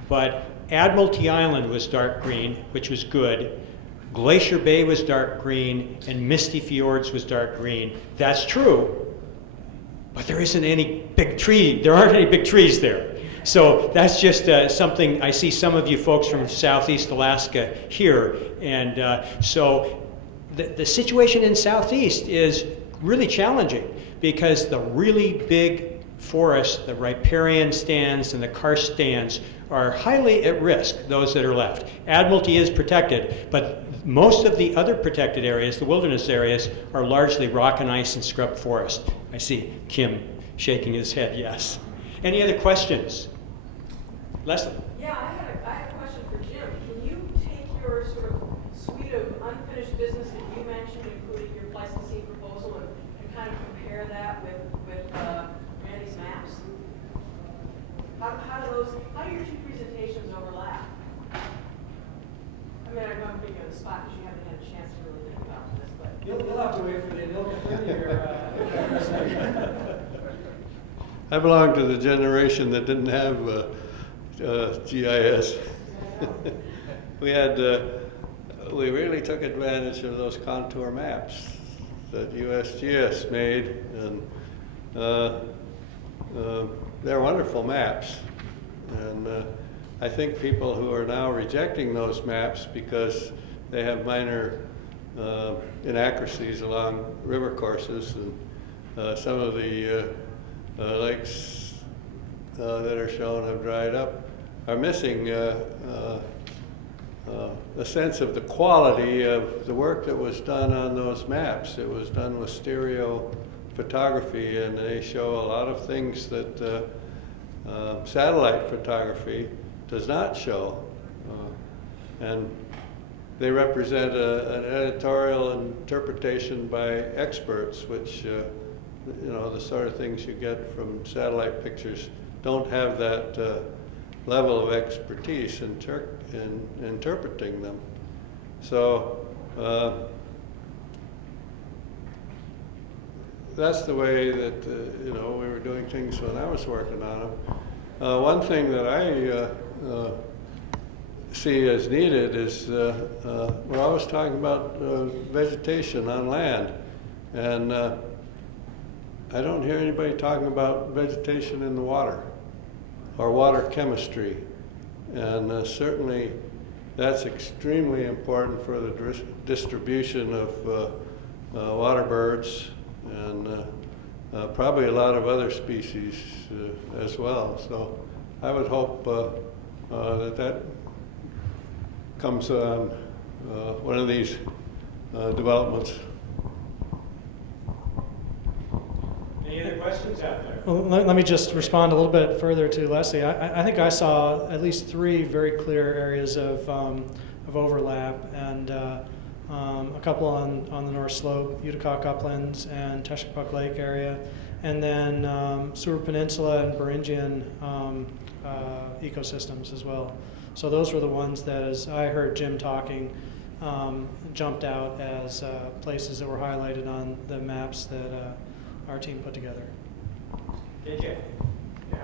but Admiralty Island was dark green, which was good. Glacier Bay was dark green, and Misty Fjords was dark green. That's true, but there isn't any big tree. There aren't any big trees there. So that's just something. I see some of you folks from Southeast Alaska here, and so the situation in Southeast is really challenging because the really big forests, the riparian stands and the karst stands are highly at risk, those that are left. Admiralty is protected, but most of the other protected areas, the wilderness areas, are largely rock and ice and scrub forest. I see Kim shaking his head, yes. Any other questions? Leslie? Yeah, I had a question for Jim. Can you take your sort of suite of unfinished business that you mentioned, including your licensing proposal, and kind of compare that with Randy's maps? How do your two presentations overlap? I mean, I'm putting you on the spot because you haven't had a chance to really think about this, but. You'll have to wait for the Anilka 30-year. I belong to the generation that didn't have GIS. We really took advantage of those contour maps that USGS made, and they're wonderful maps. And I think people who are now rejecting those maps because they have minor inaccuracies along river courses, and some of the lakes that are shown have dried up, are missing a sense of the quality of the work that was done on those maps. It was done with stereo photography, and they show a lot of things that satellite photography does not show. And they represent an editorial interpretation by experts, which, the sort of things you get from satellite pictures don't have that level of expertise in interpreting them. So that's the way that we were doing things when I was working on them. One thing that I see as needed is we're always talking about vegetation on land, and I don't hear anybody talking about vegetation in the water or water chemistry, and certainly that's extremely important for the distribution of water birds and probably a lot of other species as well. So I would hope that comes on one of these developments. Any other questions out there? Well, let me just respond a little bit further to Leslie. I think I saw at least 3 very clear areas of overlap, and a couple on the North Slope, Utica Uplands and Teshekpuk Lake area, and then Seward Peninsula and Beringian ecosystems as well. So those were the ones that, as I heard Jim talking, jumped out as places that were highlighted on the maps that our team put together. JJ? Yeah,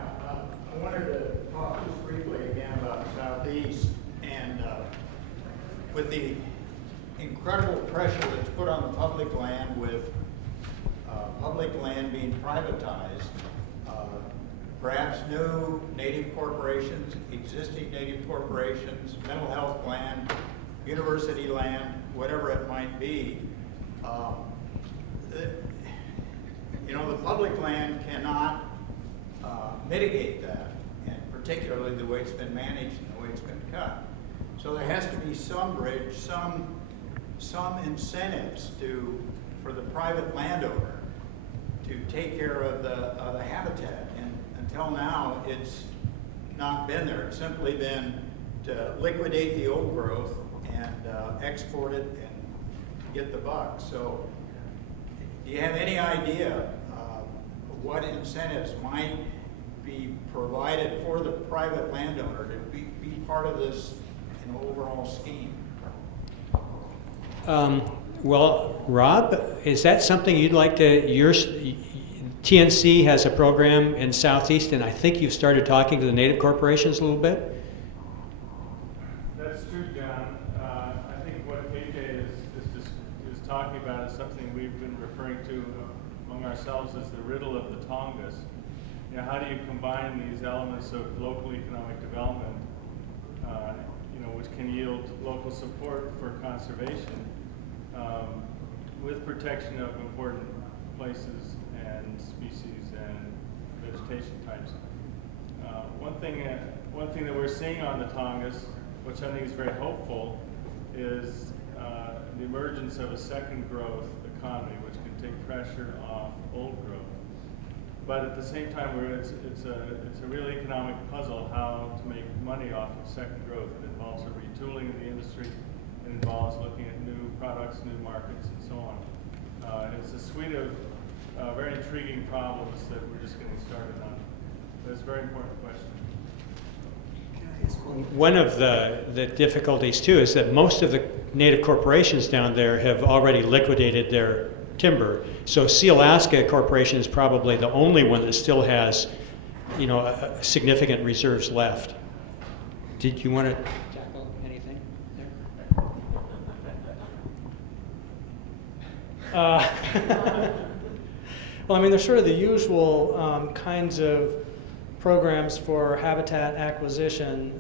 I wanted to talk just briefly again about Southeast, and with the incredible pressure that's put on the public land with public land being privatized, perhaps new native corporations, existing native corporations, mental health land, university land, whatever it might be. The public land cannot mitigate that, and particularly the way it's been managed and the way it's been cut. So there has to be some bridge, some incentives for the private landowner to take care of the habitat. And until now, it's not been there. It's simply been to liquidate the old growth and export it and get the buck. So do you have any idea what incentives might be provided for the private landowner to be part of this overall scheme? Well, Rob, is that something you'd like to, TNC has a program in Southeast, and I think you've started talking to the native corporations a little bit? That's true, John. I think what KJ is talking about is something we've been referring to among ourselves as the riddle of the Tongass. How do you combine these elements of local economic development, which can yield local support for conservation, with protection of important places and species and vegetation types. One thing that we're seeing on the Tongass, which I think is very hopeful, is the emergence of a second growth economy, which can take pressure off old growth. But at the same time, it's a real economic puzzle how to make money off of second growth. It involves a retooling of the industry. It involves looking at new products, new markets, and so on. It's a suite of very intriguing problems that we're just getting started on. But it's a very important question. One of the difficulties, too, is that most of the native corporations down there have already liquidated their timber. So Sealaska Corporation is probably the only one that still has, significant reserves left. Did you want to tackle anything there? Well, there's sort of the usual kinds of programs for habitat acquisition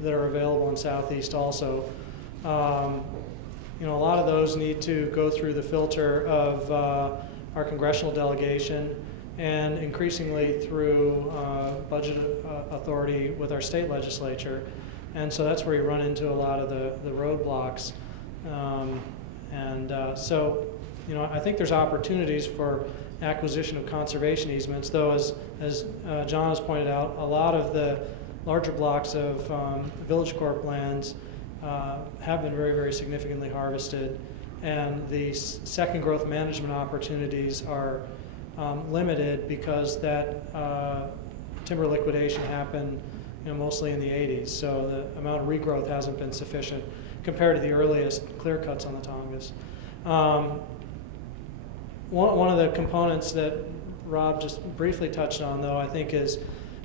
that are available in Southeast also. A lot of those need to go through the filter of our congressional delegation and increasingly through budget authority with our state legislature. And so that's where you run into a lot of the roadblocks. So I think there's opportunities for acquisition of conservation easements, though as John has pointed out, a lot of the larger blocks of Village Corp lands have been very, very significantly harvested, and the second growth management opportunities are limited because that timber liquidation happened mostly in the 80s, so the amount of regrowth hasn't been sufficient compared to the earliest clear cuts on the Tongass. One of the components that Rob just briefly touched on, though, I think is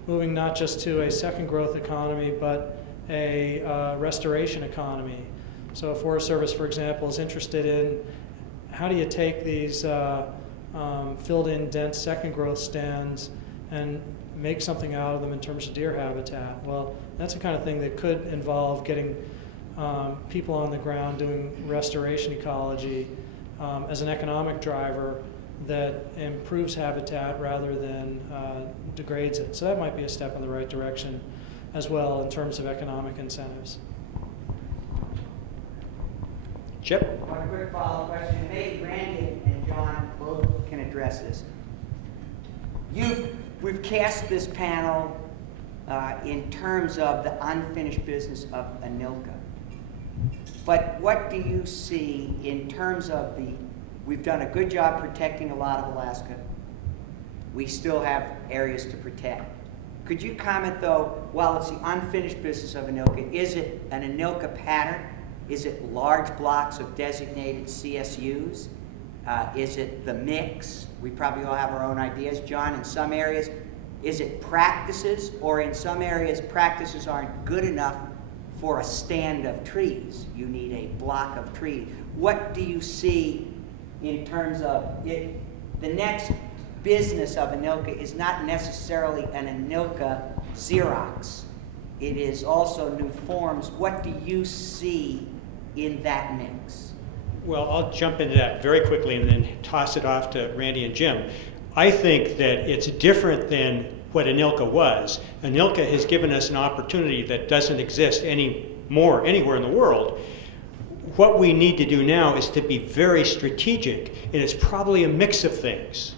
moving not just to a second growth economy, but a restoration economy. So Forest Service, for example, is interested in how do you take these filled in dense second growth stands and make something out of them in terms of deer habitat. Well, that's the kind of thing that could involve getting people on the ground doing restoration ecology as an economic driver that improves habitat rather than degrades it. So that might be a step in the right direction as well in terms of economic incentives. Chip? One quick follow-up question. Maybe Randy and John both can address this. We've cast this panel in terms of the unfinished business of ANILCA. But what do you see in terms of we've done a good job protecting a lot of Alaska. We still have areas to protect. Could you comment, though, while it's the unfinished business of ANILCA, is it an ANILCA pattern? Is it large blocks of designated CSUs? Is it the mix? We probably all have our own ideas. John, in some areas, is it practices, or in some areas, practices aren't good enough for a stand of trees? You need a block of trees. What do you see in terms of it the next business of ANILCA is not necessarily an ANILCA Xerox. It is also new forms. What do you see in that mix? Well, I'll jump into that very quickly and then toss it off to Randy and Jim. I think that it's different than what ANILCA was. ANILCA has given us an opportunity that doesn't exist anymore anywhere in the world. What we need to do now is to be very strategic, and it's probably a mix of things.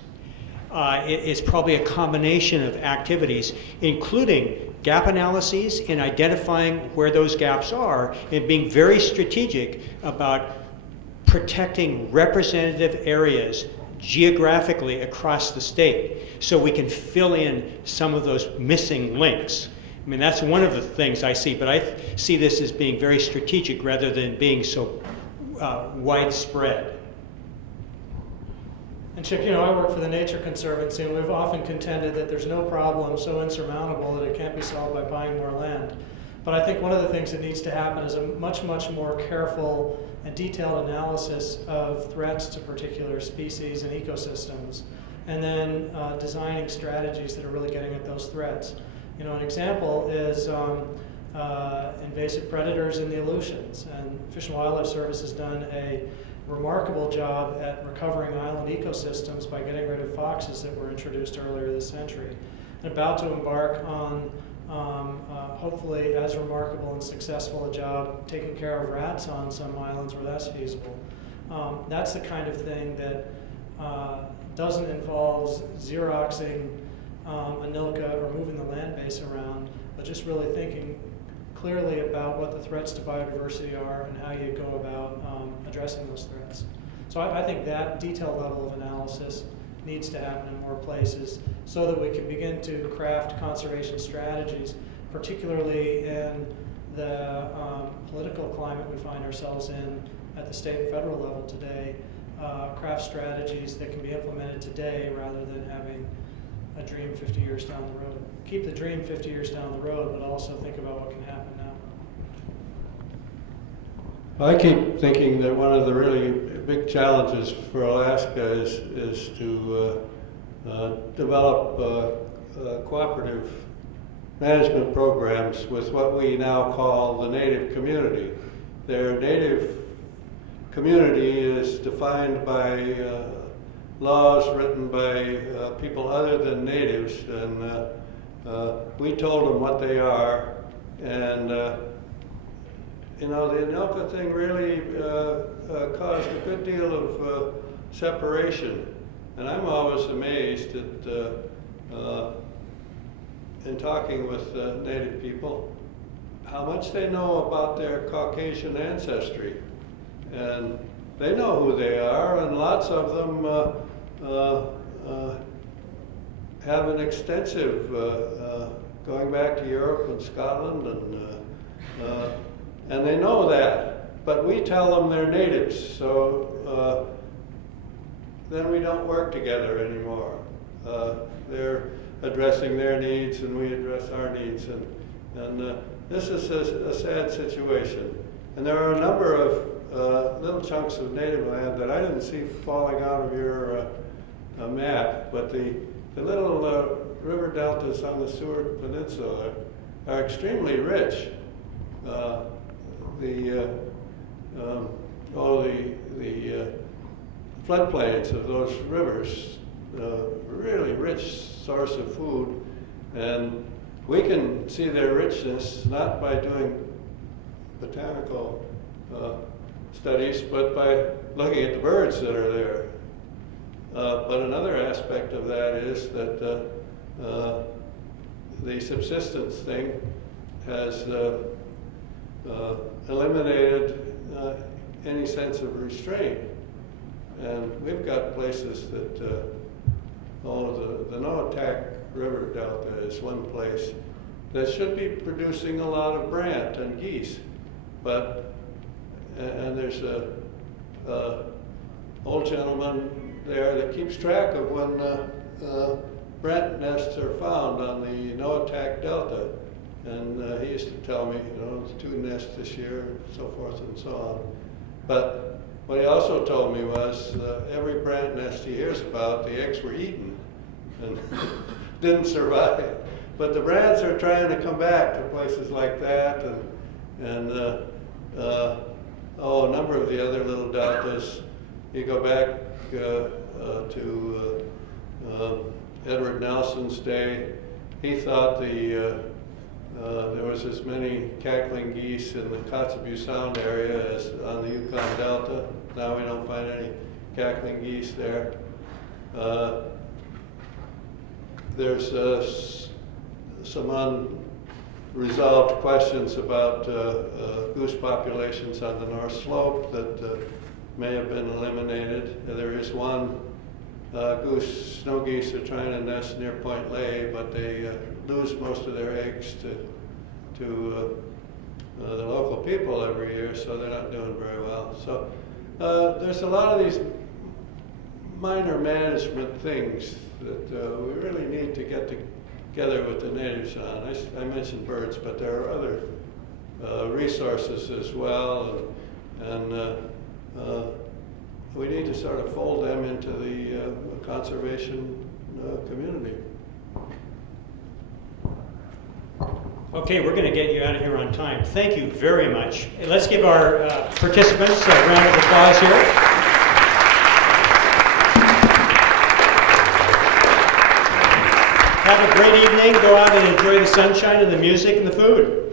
It's probably a combination of activities, including gap analyses and identifying where those gaps are, and being very strategic about protecting representative areas geographically across the state so we can fill in some of those missing links. I mean, that's one of the things I see, but I see this as being very strategic rather than being so widespread. And Chip, I work for the Nature Conservancy, and we've often contended that there's no problem so insurmountable that it can't be solved by buying more land. But I think one of the things that needs to happen is a much, much more careful and detailed analysis of threats to particular species and ecosystems, and then designing strategies that are really getting at those threats. An example is invasive predators in the Aleutians, and Fish and Wildlife Service has done a remarkable job at recovering island ecosystems by getting rid of foxes that were introduced earlier this century, and about to embark on hopefully as remarkable and successful a job taking care of rats on some islands where that's feasible. That's the kind of thing that doesn't involve Xeroxing ANILCA or moving the land base around, but just really thinking clearly about what the threats to biodiversity are and how you go about addressing those threats. So I think that detailed level of analysis needs to happen in more places so that we can begin to craft conservation strategies, particularly in the political climate we find ourselves in at the state and federal level today, craft strategies that can be implemented today rather than having a dream 50 years down the road. Keep the dream 50 years down the road, but also think about what can happen now. I keep thinking that one of the really big challenges for Alaska is to develop cooperative management programs with what we now call the Native community. Their Native community is defined by laws written by people other than natives, and we told them what they are, and the ANILCA thing really caused a good deal of separation, and I'm always amazed at in talking with Native people how much they know about their Caucasian ancestry, and they know who they are, and lots of them have an extensive going back to Europe and Scotland, and they know that. But we tell them they're natives, so then we don't work together anymore. They're addressing their needs, and we address our needs, and this is a sad situation. And there are a number of little chunks of native land that I didn't see falling out of your map, but the little river deltas on the Seward Peninsula are extremely rich. The floodplains of those rivers, really rich source of food, and we can see their richness not by doing botanical studies, but by looking at the birds that are there. But another aspect of that is that the subsistence thing has eliminated any sense of restraint. And we've got places that, the Noatak River Delta is one place that should be producing a lot of brant and geese, but, and there's a old gentleman there that keeps track of when brant nests are found on the Noatak Delta. And he used to tell me, there's 2 nests this year, and so forth and so on. But What he also told me was every brant nest he hears about, the eggs were eaten and didn't survive. But the brants are trying to come back to places like that, and a number of the other little deltas. You go back to Edward Nelson's day. He thought there was as many cackling geese in the Kotzebue Sound area as on the Yukon Delta. Now we don't find any cackling geese there. There's some unresolved questions about goose populations on the North Slope that may have been eliminated. There is one snow geese are trying to nest near Point Lay, but they lose most of their eggs to the local people every year, so they're not doing very well. So there's a lot of these minor management things that we really need to get together with the natives on. I mentioned birds, but there are other resources as well, and we need to sort of fold them into the conservation community. Okay, we're going to get you out of here on time. Thank you very much. And let's give our participants a round of applause here. Have a great evening. Go out and enjoy the sunshine and the music and the food.